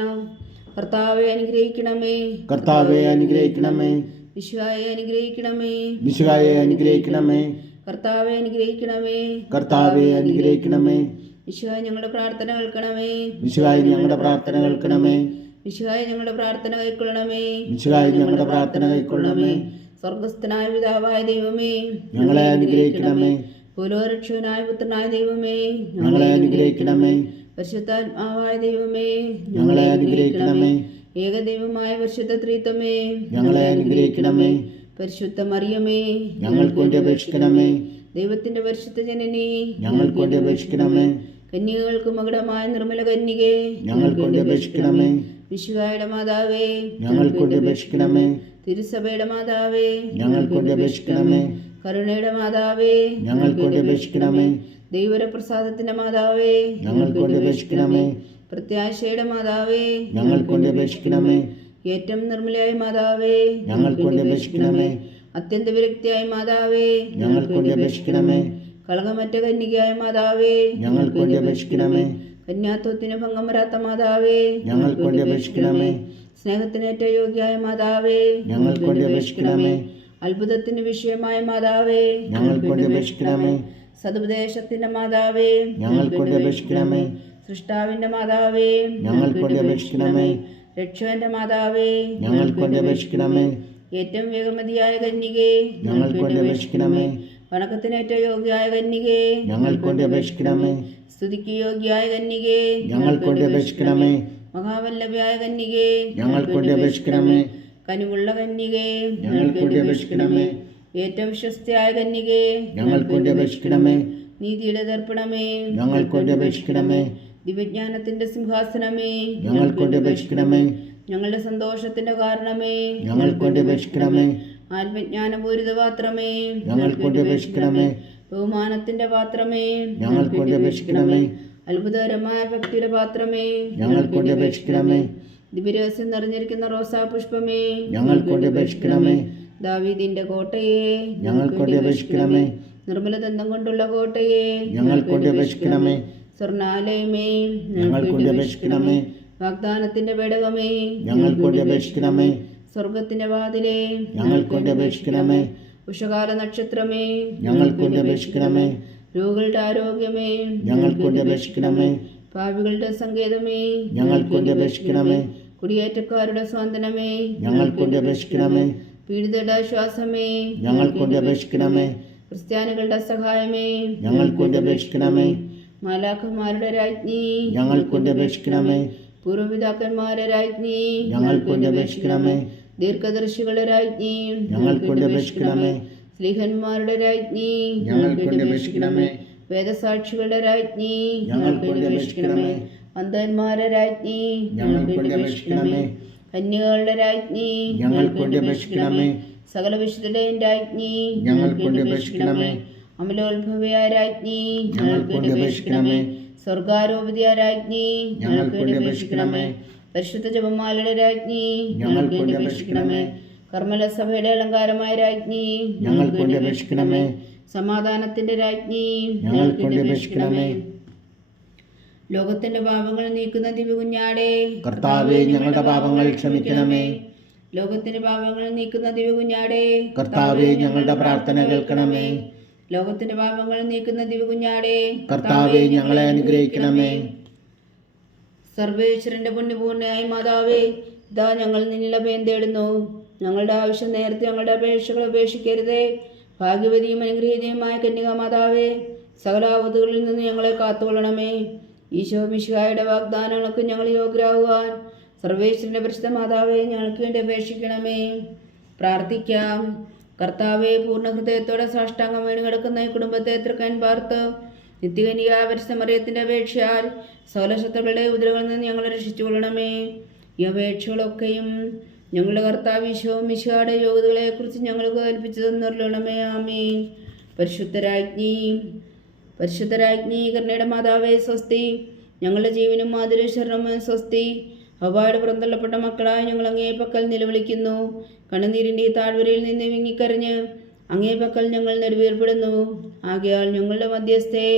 കർത്താവെ അനുഗ്രഹിക്കണമേ. കർത്താവെ അനുഗ്രഹിക്കണമേ. വിശുവായെ അനുഗ്രഹിക്കണമേ. വിശുവായെ അനുഗ്രഹിക്കണമേ. കർത്താവെ അനുഗ്രഹിക്കണമേ. കർത്താവെ അനുഗ്രഹിക്കണമേ. വിശുവായ ഞങ്ങളുടെ പ്രാർത്ഥന കേൾക്കണമേ. വിശുവായ ഞങ്ങളുടെ പ്രാർത്ഥന കേൾക്കണമേ. വിശുവായ ഞങ്ങളുടെ പ്രാർത്ഥന കൈക്കൊള്ളണമേ. വിശുവായ ഞങ്ങളുടെ പ്രാർത്ഥന കൈക്കൊള്ളണമേ. സ്വർഗസ്ഥനായ പിതാവായ ദൈവമേ, ഞങ്ങളെ അനുഗ്രഹിക്കണമേ. ഭൂലോകരക്ഷകനായ പുത്രനായ ദൈവമേ, ഞങ്ങളെ അനുഗ്രഹിക്കണമേ. പരിശുദ്ധാത്മാവായ ദൈവമേ, ഞങ്ങളെ അനുഗ്രഹിക്കണമേ. ഏകദൈവമായ പരിശുദ്ധ ത്രിത്വമേ, ഞങ്ങളെ അനുഗ്രഹിക്കണമേ. പരിശുദ്ധ മറിയമേ, ഞങ്ങൾക്ക് വേണ്ടി അപേക്ഷിക്കണമേ. ദൈവത്തിന്റെ പരിശുദ്ധ ജനനി, ഞങ്ങൾക്ക് വേണ്ടി അപേക്ഷിക്കണമേ. കന്യകൾക്ക് മകുടമായ നിർമ്മല കന്യകേ, ഞങ്ങൾക്ക് വേണ്ടി അപേക്ഷിക്കണമേ. വിശുവായുടെ മാതാവേ, ഞങ്ങൾക്ക് വേണ്ടി അപേക്ഷിക്കണമേ. തിരുസഭയുടെ മാതാവേ, ഞങ്ങൾക്ക് വേണ്ടി അപേക്ഷിക്കണമേ. കരുണയുടെ മാതാവേ, ഞങ്ങൾക്ക് വേണ്ടി അപേക്ഷിക്കണമേ. ദൈവപ്രസാദത്തിന്റെ മാതാവേ, ഞങ്ങൾക്ക് വേണ്ടി അപേക്ഷിക്കണമേ. പ്രത്യാശയുടെ മാതാവേ, ഞങ്ങൾക്ക് വേണ്ടി അപേക്ഷിക്കണമേ. ഏറ്റവും നിർമ്മലയായ മാതാവേ, ഞങ്ങൾക്ക് വേണ്ടി അപേക്ഷിക്കണമേ. അത്യന്ത വിരക്തിയായ മാതാവേ, ഞങ്ങൾക്ക് വേണ്ടി അപേക്ഷിക്കണമേ. കളങ്കമറ്റ കന്യകയായ മാതാവേ, ഞങ്ങൾക്ക് വേണ്ടി അപേക്ഷിക്കണമേ. കന്യാത്വത്തിന് ഭംഗം വരാത്ത മാതാവേ, ഞങ്ങൾക്ക് വേണ്ടി അപേക്ഷിക്കണമേ. സ്നേഹത്തിനേറ്റ യോഗ്യയായ മാതാവേ, ഞങ്ങൾക്ക് വേണ്ടി അപേക്ഷിക്കണമേ. അത്ഭുതത്തിന് വിഷയമായ മാതാവേ, ഞങ്ങൾക്ക് വേണ്ടി അപേക്ഷിക്കണമേ. സതുപദേശത്തിന്റെ മാതാവേ, ഞങ്ങൾക്ക് വേണ്ടി അപേക്ഷിക്കണമേ. സൃഷ്ടാവിന്റെ മാതാവേ, ഞങ്ങൾക്ക് വേണ്ടി അപേക്ഷിക്കണമേ. രക്ഷകന്റെ മാതാവേ, ഞങ്ങൾക്ക് വേണ്ടി അപേക്ഷിക്കണമേ. ഏറ്റവും വേഗമതിയായ കന്യകേ, ഞങ്ങൾക്ക് വേണ്ടി അപേക്ഷിക്കണമേ. വണക്കത്തിനേറ്റ യോഗ്യയായ കന്യകേ, ഞങ്ങൾക്ക് വേണ്ടി അപേക്ഷിക്കണമേ. സ്തുതിക്ക് യോഗ്യയായ കന്യകേ, ഞങ്ങൾക്ക് വേണ്ടി അപേക്ഷിക്കണമേ. മഹാവല്ലഭയായ കന്യകേ, ഞങ്ങൾക്ക് വേണ്ടി അപേക്ഷിക്കണമേ. കനിവുള്ള കന്യകേ, ഞങ്ങൾക്ക് വേണ്ടി അപേക്ഷിക്കണമേ. ഏറ്റവും വിശ്വസ്തയായ കന്യകേ, ഞങ്ങൾക്ക് വേണ്ടി അപേക്ഷിക്കണമേ. നീതിയുടെ ദർപ്പണമേ, ഞങ്ങൾക്ക് വേണ്ടി അപേക്ഷിക്കണമേ. ദിവ്യജ്ഞാനത്തിന്റെ സിംഹാസനമേ, ഞങ്ങൾക്ക് വേണ്ടി അപേക്ഷിക്കണമേ. ഞങ്ങളുടെ സന്തോഷത്തിന്റെ കാരണമേ, ഞങ്ങൾക്ക് വേണ്ടി അപേക്ഷിക്കണമേ. ആത്മജ്ഞാനപൂരിത പാത്രമേ, ഞങ്ങൾക്ക് വേണ്ടി അപേക്ഷിക്കണമേ. ബഹുമാനത്തിന്റെ പാത്രമേ, ഞങ്ങൾക്ക് വേണ്ടി അപേക്ഷിക്കണമേ. അത്ഭുതകരമായ ഭക്തിയുടെ പാത്രമേ, ഞങ്ങൾക്ക് വേണ്ടി അപേക്ഷിക്കണമേ. ദിവ്യരഹസ്യം നിറഞ്ഞിരിക്കുന്ന റോസാ പുഷ്പമേ, ഞങ്ങൾക്ക് വേണ്ടി അപേക്ഷിക്കണമേ. ദാവീദിന്റെ കോട്ടയെ, ഞങ്ങൾക്ക് വേണ്ടി അപേക്ഷിക്കണമേ. നിർമ്മല ദന്തം കൊണ്ടുള്ള കോട്ടയെ, ഞങ്ങൾക്ക് വേണ്ടി അപേക്ഷിക്കണമേ. സ്വർണാലയമേ, ഞങ്ങൾക്ക് വേണ്ടി അപേക്ഷിക്കണമേ. വാഗ്ദാനത്തിന്റെ പേടകമേ, ഞങ്ങൾക്ക് വേണ്ടി അപേക്ഷിക്കണമേ. സ്വർഗത്തിന്റെ വാതിലേ, ഞങ്ങൾക്ക് വേണ്ടി അപേക്ഷിക്കണമേ. ഉഷകാല നക്ഷത്രമേ, ഞങ്ങൾക്ക് വേണ്ടി അപേക്ഷിക്കണമേ. രോഗികളുടെ ആരോഗ്യമേ, ഞങ്ങൾക്ക് വേണ്ടി അപേക്ഷിക്കണമേ. പാപികളുടെ സങ്കേതമേ, ഞങ്ങൾക്ക് വേണ്ടി അപേക്ഷിക്കണമേ. കുടിയേറ്റക്കാരുടെ സ്വാതന്ത്ര്യമേ, ഞങ്ങൾക്ക് വേണ്ടി അപേക്ഷിക്കണമേ. പീഡിതരുടെ ആശ്വാസമേ, ഞങ്ങൾക്ക് വേണ്ടി അപേക്ഷിക്കണമേ. ക്രിസ്ത്യാനികളുടെ സഹായമേ, ഞങ്ങൾക്ക് വേണ്ടി അപേക്ഷിക്കണമേ. മാലാഖമാരുടെ രാജ്ഞി, ഞങ്ങൾക്ക് വേണ്ടി അപേക്ഷിക്കണമേ. പൂർവ്വപിതാക്കന്മാരുടെ രാജ്ഞി, ഞങ്ങൾക്ക് വേണ്ടി അപേക്ഷിക്കണമേ. ദീർഘദർശികളുടെ രാജ്ഞി, ഞങ്ങൾക്ക് വേണ്ടി അപേക്ഷിക്കണമേ. സ്ലീഹന്മാരുടെ രാജ്ഞി, ഞങ്ങൾക്ക് വേണ്ടി അപേക്ഷിക്കണമേ. വേദസാക്ഷികളുടെ രാജ്ഞി, ഞങ്ങൾക്ക് വേണ്ടി അപേക്ഷിക്കണമേ. അന്ധന്മാരുടെ രാജ്ഞി, ഞങ്ങൾക്ക് വേണ്ടി അപേക്ഷിക്കണമേ. കന്യകളുടെ രാജ്ഞി, ഞങ്ങൾക്ക് വേണ്ടി അപേക്ഷിക്കണമേ. സകല വിശുദ്ധരുടെയും രാജ്ഞി, ഞങ്ങൾക്ക് വേണ്ടി അപേക്ഷിക്കണമേ. അമലോത്ഭവയായ രാജ്ഞി, ഞങ്ങൾക്ക് വേണ്ടി അപേക്ഷിക്കണമേ. സ്വർഗാരോപതിയായ രാജ്ഞി, ഞങ്ങൾക്ക് വേണ്ടി അപേക്ഷിക്കണമേ. പരിശുദ്ധ ജപമാലയുടെ രാജ്ഞി, ഞങ്ങൾക്ക് വേണ്ടി അപേക്ഷിക്കണമേ. കർമ്മല സഭയുടെ അലങ്കാരമായ രാജ്ഞി, ഞങ്ങൾക്ക് വേണ്ടി അപേക്ഷിക്കണമേ. സമാധാനത്തിന്റെ രാജ്ഞി, ഞങ്ങൾക്ക് വേണ്ടി അപേക്ഷിക്കണമേ. ലോകത്തിന്റെ പാപങ്ങൾ നീക്കുന്ന ദിവ്യകുഞ്ഞാടേ, കർത്താവേ, ഞങ്ങളുടെ പാപങ്ങൾ ക്ഷമിക്കണമേ. ലോകത്തിന്റെ പാപങ്ങൾ നീക്കുന്ന ദിവ്യകുഞ്ഞാടേ, കർത്താവേ, ഞങ്ങളുടെ പ്രാർത്ഥന കേൾക്കണമേ. ലോകത്തിന്റെ പാപങ്ങൾ നീക്കുന്ന ദിവ്യകുഞ്ഞാടേ, കർത്താവേ, ഞങ്ങളെ അനുഗ്രഹിക്കണമേ. സർവേശ്വരന്റെ പുണ്യപൂർണ്ണയായ മാതാവേ, ഇതാ ഞങ്ങൾ നിന്നിൽ അഭയം തേടുന്നു. ഞങ്ങളുടെ ആവശ്യം നേരത്തെ ഞങ്ങളുടെ അപേക്ഷകൾ ഉപേക്ഷിക്കരുതേ. ഭാഗ്യവതിയും അനുഗ്രഹീതയുമായ കന്യകാ മാതാവേ, സകല ആപത്തുകളിൽ നിന്ന് ഞങ്ങളെ കാത്തുകൊള്ളണമേ. ഈശോ മിശിഹായുടെ വാഗ്ദാനങ്ങൾക്ക് ഞങ്ങൾ യോഗ്യരാകുവാൻ സർവേശ്വരന്റെ പരിശുദ്ധ മാതാവേ, ഞങ്ങൾക്ക് വേണ്ടി അപേക്ഷിക്കണമേ. പ്രാർത്ഥിക്കാം. കർത്താവെ, പൂർണ്ണ ഹൃദയത്തോടെ സാഷ്ടാംഗം വീണ് കിടക്കുന്ന ഈ കുടുംബത്തെ തൃക്കൻ പാർത്ത് നിത്യകന്യകാ പരിശുദ്ധ മറിയത്തിന്റെ അപേക്ഷയാൽ സകല ശത്രുക്കളുടെ ഉപദ്രവങ്ങളിൽ നിന്ന് ഞങ്ങളെ രക്ഷിച്ചുകൊള്ളണമേ. ഈ അപേക്ഷകളൊക്കെയും ഞങ്ങളുടെ കർത്താവ് ഈശോ മിശിഹായുടെ യോഗ്യതകളെക്കുറിച്ച് ഞങ്ങൾക്ക് കൽപ്പിച്ചു തന്നരുളണമേ. ആമേൻ. പരിശുദ്ധരാജ്ഞി കരുണയുടെ മാതാവേ സ്വസ്തി. ഞങ്ങളുടെ ജീവനും മാതിരി ശരണവും സ്വസ്തി. ഹവ്വായുടെ പുറന്തള്ളപ്പെട്ട മക്കളായ ഞങ്ങൾ അങ്ങേ പക്കൽ നിലവിളിക്കുന്നു. കണ്ണുനീരിൻ്റെ ഈ താഴ്വരയിൽ നിന്ന് വിങ്ങിക്കരഞ്ഞ് അങ്ങേ പക്കൽ ഞങ്ങൾ നെടുവേർപ്പെടുന്നു. ആകയാൽ ഞങ്ങളുടെ മധ്യസ്ഥയെ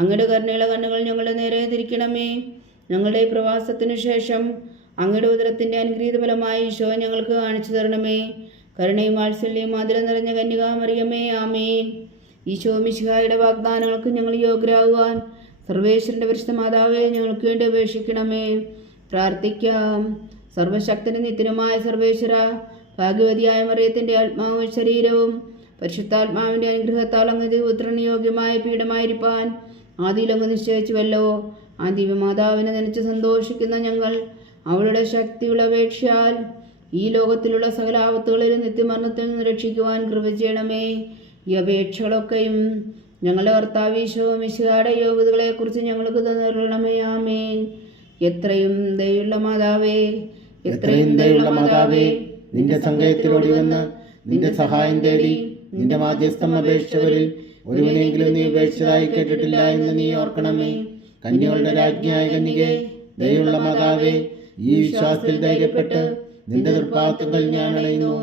അങ്ങയുടെ കരുണയുള്ള കണ്ണുകൾ ഞങ്ങളുടെ നേരെ തിരിക്കണമേ. ഞങ്ങളുടെ പ്രവാസത്തിനു ശേഷം അങ്ങയുടെ ഉദരത്തിൻ്റെ അനുഗ്രഹീത ഫലമായി ഈശോ ഞങ്ങൾക്ക് കാണിച്ചു തരണമേ. കരുണയും വാത്സല്യവും മധുരം നിറഞ്ഞ കന്യകാ മറിയമേ, ആമേൻ. ഈശോ മിശിഹായുടെ വാഗ്ദാനങ്ങൾക്ക് ഞങ്ങൾ യോഗ്യരാകുവാൻ സർവേശ്വരന്റെ പരിശുദ്ധ മാതാവേ, ഞങ്ങൾക്ക് വേണ്ടി അപേക്ഷിക്കണമേ. പ്രാർത്ഥിക്കാം. സർവശക്തനും നിത്യനുമായ സർവേശ്വര, ഭാഗ്യവതിയായ മറിയത്തിൻ്റെ ആത്മാവും ശരീരവും പരിശുദ്ധാത്മാവിൻ്റെ അനുഗ്രഹത്താൽ അങ്ങ് പുത്രന് യോഗ്യമായ പീഠമായിരിക്കാൻ ആദിയിൽ അങ്ങ് നിശ്ചയിച്ചുവല്ലോ. ആ ദിവ്യമാതാവിനെ നനച്ച് സന്തോഷിക്കുന്ന ഞങ്ങൾ അവളുടെ ശക്തിയുള്ള അപേക്ഷയാൽ ഈ ലോകത്തിലുള്ള സകല ആപത്തുകളിലും നിത്യമരണത്തിൽ നിന്ന് രക്ഷിക്കുവാൻ കൃപ ചെയ്യണമേ. ഈ അപേക്ഷകളൊക്കെയും ഞങ്ങളുടെ കർത്താവ് ഈശോ മിശിഹായുടെ യോഗ്യതകളെക്കുറിച്ച് ഞങ്ങൾക്ക് തന്നരുളണമേ. ആമേൻ. എത്രയും ദയുള്ള മാതാവേ, എത്രയും ദയുള്ള മാതാവേ, നിന്റെ സങ്കേതത്തിലോടി വന്ന് നിന്റെ സഹായം തേടി നിന്റെ മാധ്യസ്ഥം അപേക്ഷിച്ചവരിൽ ഒരുവനെങ്കിലും നീ ഉപേക്ഷിച്ചതായി കേട്ടിട്ടില്ല എന്ന് നീ ഓർക്കണമേ. കന്യകളുടെ രാജ്ഞിയായ കന്യകേ, ദയുള്ള മാതാവേ, ഈ വിശ്വാസത്തിൽ ധൈര്യപ്പെട്ട് നിന്റെ ദുർഭാഗ്യങ്ങൾ ഞാൻ അണയുന്നു.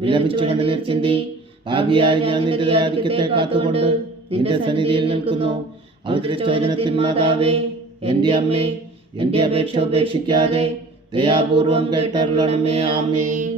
വിലപിച്ചു കണ്ണുനീർ ചിന്തി പാപിയായി ഞാൻ നിന്റെ ദയാധിക്യത്തെ കാത്തുകൊണ്ട് നിന്റെ സന്നിധിയിൽ നിൽക്കുന്നു. അവതരിച്ചോദനത്തിൻ മാതാവേ, എൻ്റെ അമ്മേ, എൻ്റെ അപേക്ഷ ഉപേക്ഷിക്കാതെ ദയാപൂർവം കേട്ടരുളണമേ. ആമേൻ.